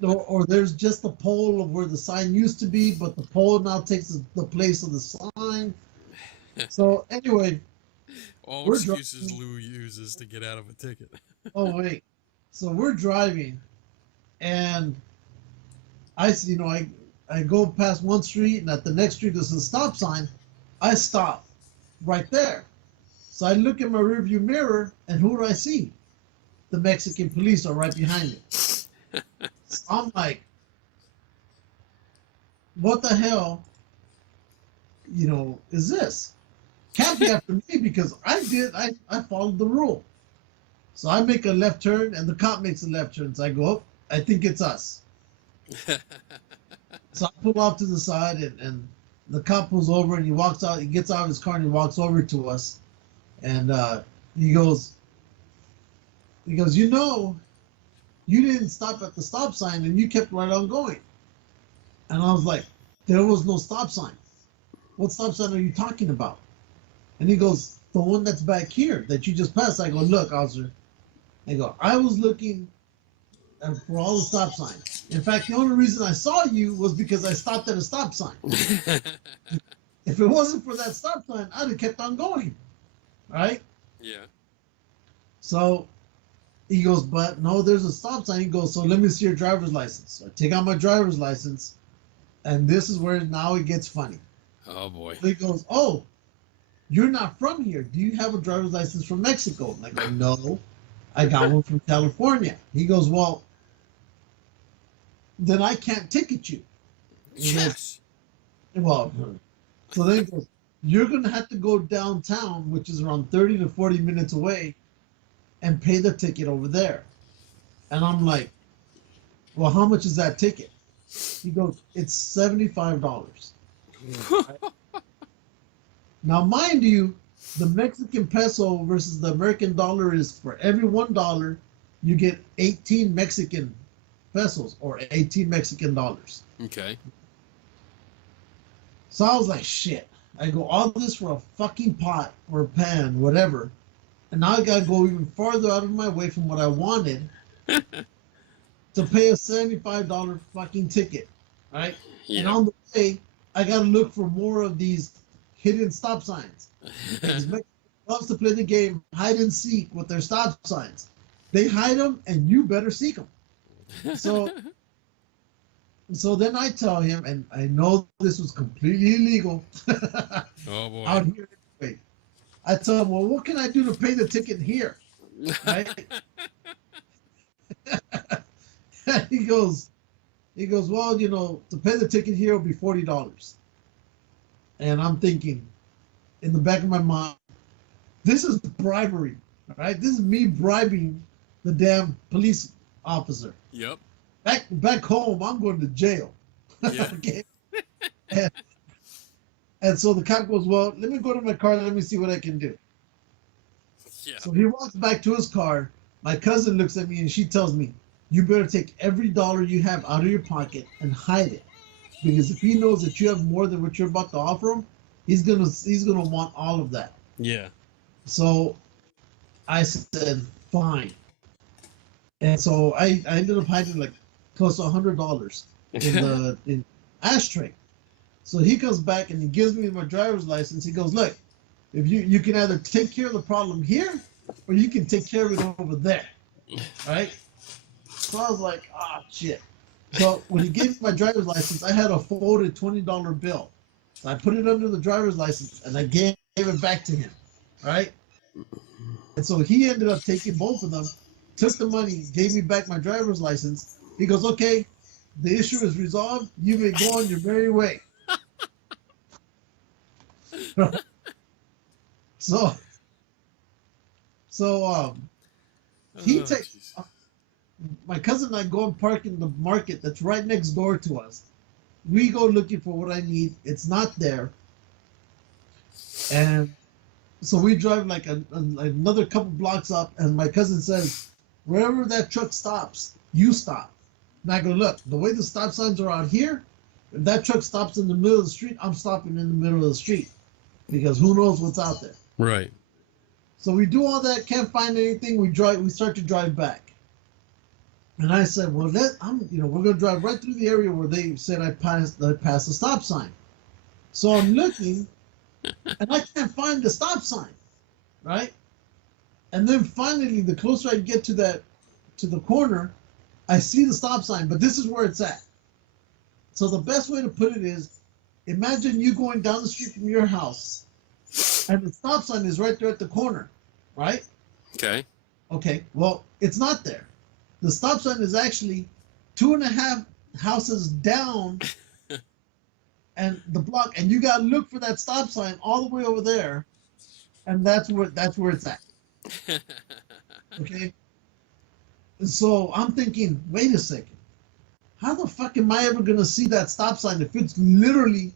Or there's just the pole of where the sign used to be, but the pole now takes the place of the sign. So anyway, all excuses Lou uses to get out of a ticket. Oh wait, so we're driving, and I go past one street, and at the next street there's a stop sign. I stop right there. So I look in my rearview mirror, and who do I see? The Mexican police are right behind me. So I'm like, what the hell, is this? Can't be after me because I followed the rule. So I make a left turn, and the cop makes a left turn. So I go, oh, I think it's us. So I pull off to the side, and the cop pulls over, and he walks out. He gets out of his car, and he walks over to us. And he goes, you didn't stop at the stop sign, and you kept right on going. And I was like, there was no stop sign. What stop sign are you talking about? And he goes, the one that's back here that you just passed. I go, look, officer. I go, I was looking for all the stop signs. In fact, the only reason I saw you was because I stopped at a stop sign. If it wasn't for that stop sign, I'd have kept on going. Right? Yeah. So he goes, but no, there's a stop sign. He goes, so let me see your driver's license. So I take out my driver's license, and this is where now it gets funny. Oh, boy. So he goes, oh, you're not from here. Do you have a driver's license from Mexico? And I go, no, I got one from California. He goes, well, then I can't ticket you. Yes. Well, so then he goes, you're going to have to go downtown, which is around 30 to 40 minutes away, and pay the ticket over there. And I'm like, well, how much is that ticket? He goes, it's $75. Now, mind you, the Mexican peso versus the American dollar is for every $1, you get 18 Mexican pesos or 18 Mexican dollars. Okay. So I was like, shit. I go, all this for a fucking pot or a pan, whatever. And now I gotta go even farther out of my way from what I wanted to pay a $75 fucking ticket. Right? Yeah. And on the way, I gotta look for more of these hidden stop signs. Because Mexico loves to play the game hide and seek with their stop signs. They hide them, and you better seek them. So then I tell him, and I know this was completely illegal. Oh boy! Out here, anyway. I tell him, well, what can I do to pay the ticket here? Right? he goes, well, to pay the ticket here will be $40. And I'm thinking, in the back of my mind, this is bribery, right? This is me bribing the damn police officer. Yep. Back home, I'm going to jail. Yeah. Okay? And so the cop goes, well, let me go to my car and let me see what I can do. Yeah. So he walks back to his car. My cousin looks at me and she tells me, you better take every dollar you have out of your pocket and hide it. Because if he knows that you have more than what you're about to offer him, he's gonna want all of that. Yeah. So I said, fine. And so I ended up hiding like close to $100 in ashtray. So he comes back and he gives me my driver's license. He goes, look, if you can either take care of the problem here or you can take care of it over there. Right? So I was like, shit. So when he gave me my driver's license, I had a folded $20 bill. So I put it under the driver's license and I gave it back to him. Right? And so he ended up taking both of them, took the money, gave me back my driver's license. He goes, okay, the issue is resolved. You may go on your merry way. So he takes my cousin and I go and park in the market that's right next door to us. We go looking for what I need. It's not there. And so we drive like another couple blocks up, and my cousin says, wherever that truck stops, you stop. And I go, look, the way the stop signs are out here, if that truck stops in the middle of the street, I'm stopping in the middle of the street. Because who knows what's out there. Right. So we do all that, can't find anything. We start to drive back. And I said, well, we're going to drive right through the area where they said I passed the stop sign. So I'm looking, and I can't find the stop sign, right? And then finally, the closer I get to the corner, I see the stop sign, but this is where it's at. So the best way to put it is, imagine you going down the street from your house, and the stop sign is right there at the corner, right? Okay. Okay, well, it's not there. The stop sign is actually 2.5 houses down and the block, and you gotta look for that stop sign all the way over there, and that's where it's at. Okay? So I'm thinking, wait a second. How the fuck am I ever gonna see that stop sign if it's literally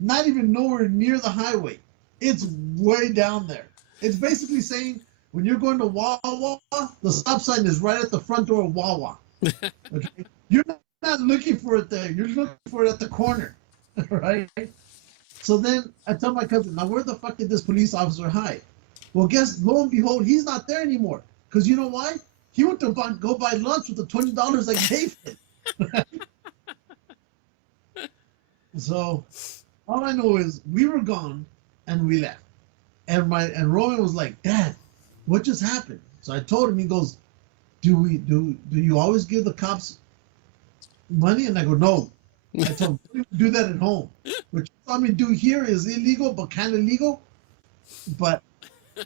not even nowhere near the highway? It's way down there. It's basically saying when you're going to Wawa, the stop sign is right at the front door of Wawa. Okay? You're not looking for it there. You're looking for it at the corner. Right? So then I tell my cousin, now where the fuck did this police officer hide? Well, lo and behold, he's not there anymore. Because you know why? He went to go buy lunch with the $20 I gave him. So all I know is we were gone and we left. And Roman was like, Dad, what just happened? So I told him, he goes, do you always give the cops money? And I go, no. I told him, do that at home. What you saw me do here is illegal, but kind of legal. But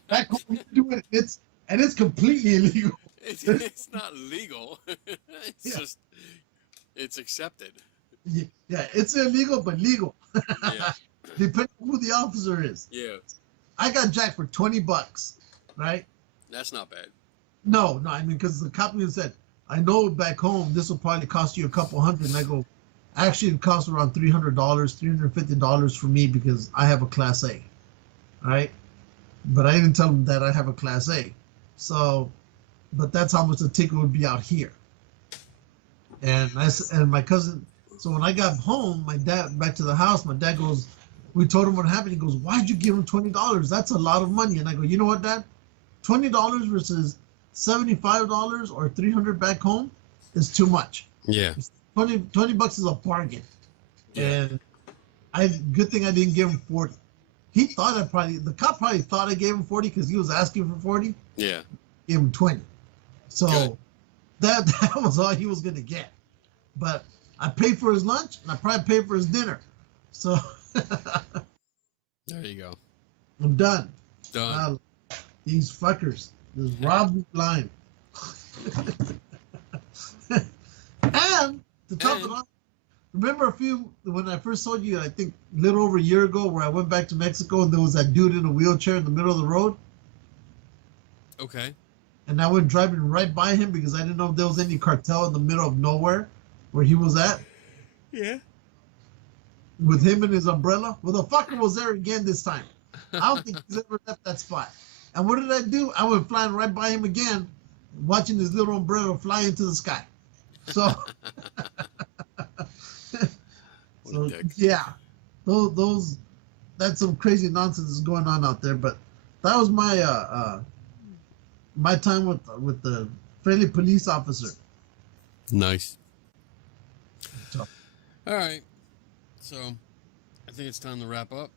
back home, you do it, it's completely illegal. It's not legal. It's just, it's accepted. Yeah, it's illegal, but legal. Yeah. Depending on who the officer is. Yeah. I got jacked for $20, right? That's not bad. No, I mean, because the cop even said, I know back home this will probably cost you a couple hundred. And I go, actually, it costs around $300, $350 for me because I have a Class A, right? But I didn't tell him that I have a Class A. So, but that's how much the ticket would be out here. And my cousin, so when I got home, my dad, back to the house, my dad goes, we told him what happened. He goes, why'd you give him $20? That's a lot of money. And I go, you know what, Dad? $20 versus $75 or $300 back home is too much. Yeah. $20 is a bargain. Yeah. And good thing I didn't give him 40. He thought the cop probably thought I gave him 40 because he was asking for 40. Yeah. Gave him 20. So Good. that was all he was going to get. But I paid for his lunch and I probably paid for his dinner. So there you go. I'm done. Done. These fuckers just robbed me blind. And to top it off, remember when I first told you, I think a little over a year ago, where I went back to Mexico and there was that dude in a wheelchair in the middle of the road? Okay. And I went driving right by him because I didn't know if there was any cartel in the middle of nowhere where he was at. Yeah. With him and his umbrella. Well, the fucker was there again this time. I don't think he's ever left that spot. And what did I do? I went flying right by him again, watching his little umbrella fly into the sky. So, yeah, those that's some crazy nonsense is going on out there. But that was my my time with the friendly police officer. Nice. So, all right. So, I think it's time to wrap up.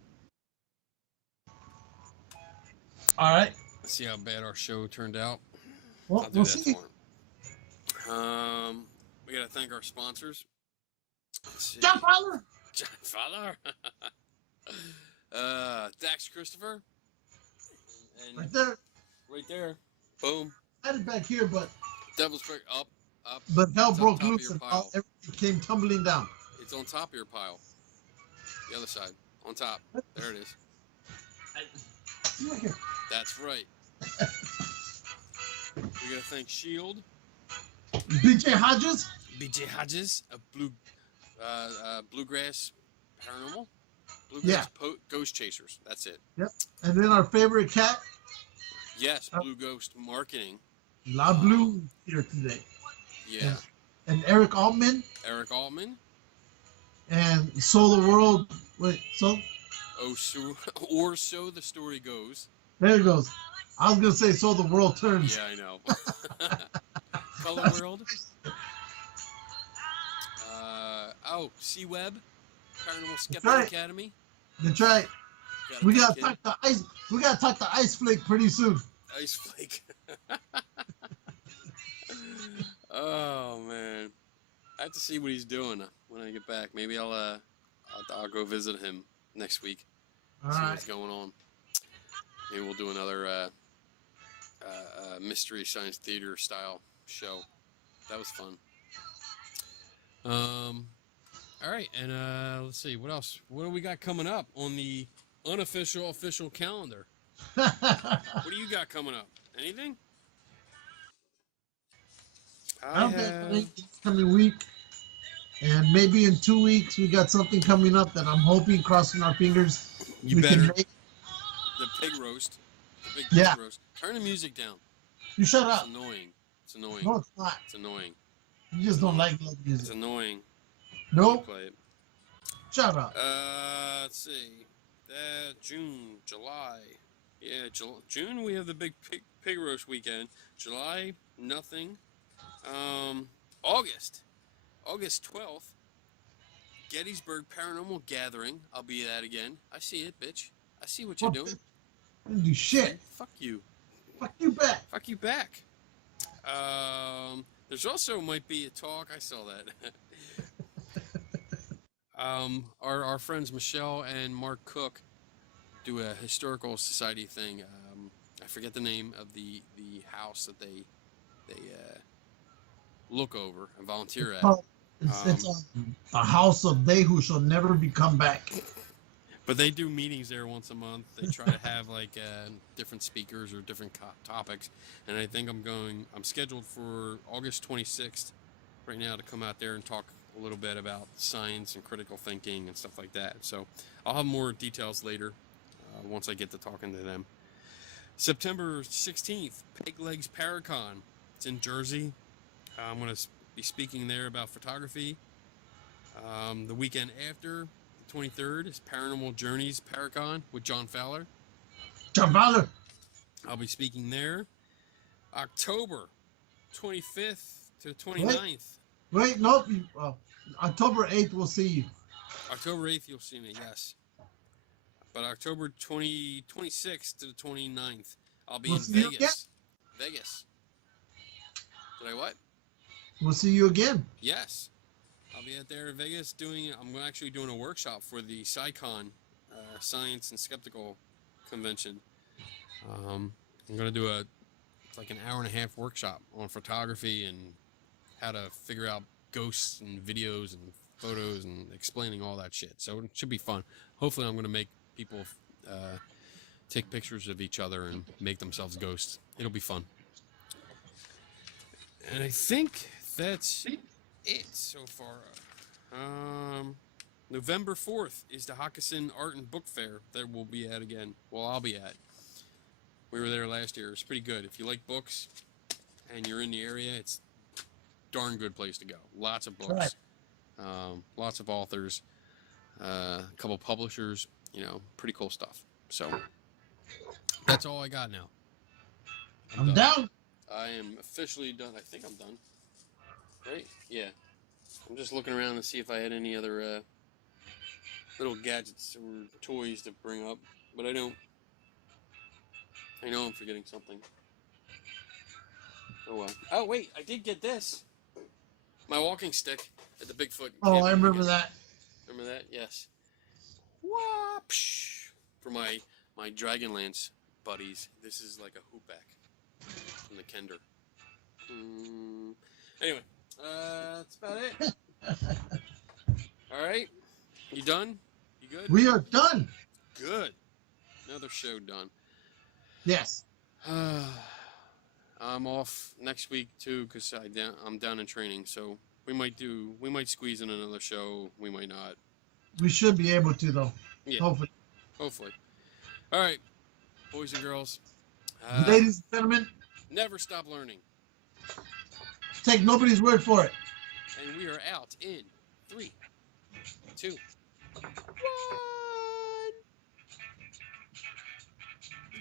All right. Let's see how bad our show turned out. Well, we'll see. We got to thank our sponsors. John Fowler. John Fowler. Dax Christopher. And right there. Right there. Boom. I had it back here, but Devil's Creek up. But hell it's broke loose and everything came tumbling down. It's on top of your pile. The other side. On top. There it is. That's right. We gotta thank Shield. BJ Hodges. BJ Hodges, a bluegrass paranormal. Bluegrass ghost chasers. That's it. Yep. And then our favorite cat. Yes, Blue Ghost Marketing. La Blue here today. Yeah. And Eric Altman. Eric Altman. And So the World. Wait, so? Oh, so the story goes. There it goes. I was gonna say So the World Turns. Yeah, I know. Color World. C-Web. Paranormal Skeptic Academy. That's right. We gotta talk to Ice. We gotta talk to Ice Flake pretty soon. Ice Flake. Oh man, I have to see what he's doing when I get back. Maybe I'll go visit him next week. See what's going on. Maybe we'll do another mystery science theater style show. That was fun. All right, and let's see what else. What do we got coming up on the unofficial official calendar? What do you got coming up? Anything? I don't think anything coming week, and maybe in 2 weeks we got something coming up that I'm hoping, crossing our fingers, we can make. The pig roast. The big pig roast. Turn the music down. You shut up. It's annoying. It's annoying. No, it's not. It's annoying. You just don't like music. It's annoying. Nope. Play it. Shut up. Let's see. June, July. Yeah, June we have the big pig roast weekend. July, nothing. August 12th, Gettysburg Paranormal Gathering. I'll be at again. I see it, bitch. I see what you're doing. I didn't do shit. Fuck you. Fuck you back. Fuck you back. There's also might be a talk. I saw that. Our friends Michelle and Mark Cook do a historical society thing. I forget the name of the house that they look over and volunteer at. It's a house of they who shall never become back. But they do meetings there once a month. They try to have like different speakers or different topics. And I think I'm scheduled for August 26th right now to come out there and talk a little bit about science and critical thinking and stuff like that. So I'll have more details later once I get to talking to them. September 16th, Peg Legs Paracon. It's in Jersey. I'm going to be speaking there about photography. The weekend after, the 23rd, is Paranormal Journeys Paracon with John Fowler. John Fowler! I'll be speaking there. October 25th to the 29th. Wait, nope. October 8th, we'll see you. October 8th, you'll see me, yes. But October 26th to the 29th, I'll be in Vegas. Vegas. Did I what? We'll see you again. Yes. I'll be out there in Vegas I'm actually doing a workshop for the SciCon, Science and Skeptical Convention. I'm going to do like an hour and a half workshop on photography and how to figure out ghosts and videos and photos and explaining all that shit. So it should be fun. Hopefully I'm going to make people take pictures of each other and make themselves ghosts. It'll be fun. And I think that's it so far. November 4th is the Hockessin Art and Book Fair that we'll be at again. Well, I'll be at. We were there last year. It's pretty good. If you like books and you're in the area, it's a darn good place to go. Lots of books. Right. Lots of authors. A couple publishers. You know, pretty cool stuff. So that's all I got now. I'm down. I am officially done. I think I'm done. Right? Yeah. I'm just looking around to see if I had any other little gadgets or toys to bring up, but I don't. I know I'm forgetting something. Oh well. Oh wait, I did get this. My walking stick at the Bigfoot Camping. Oh, I remember that. Remember that? Yes. Whoopsh! For my Dragonlance buddies, this is like a hoopback from the Kender. Anyway, that's about it. All right, you done? You good? We are done. Good. Another show done. Yes. I'm off next week too because I'm down in training, so we might squeeze in another show. We might not. We should be able to though. Yeah. Hopefully. All right, boys and girls. Ladies and gentlemen. Never stop learning. Take nobody's word for it. And we are out in 3, 2, 1.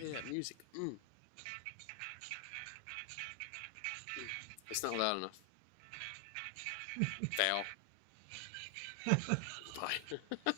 Yeah, music. It's not loud enough. Fail. Bye.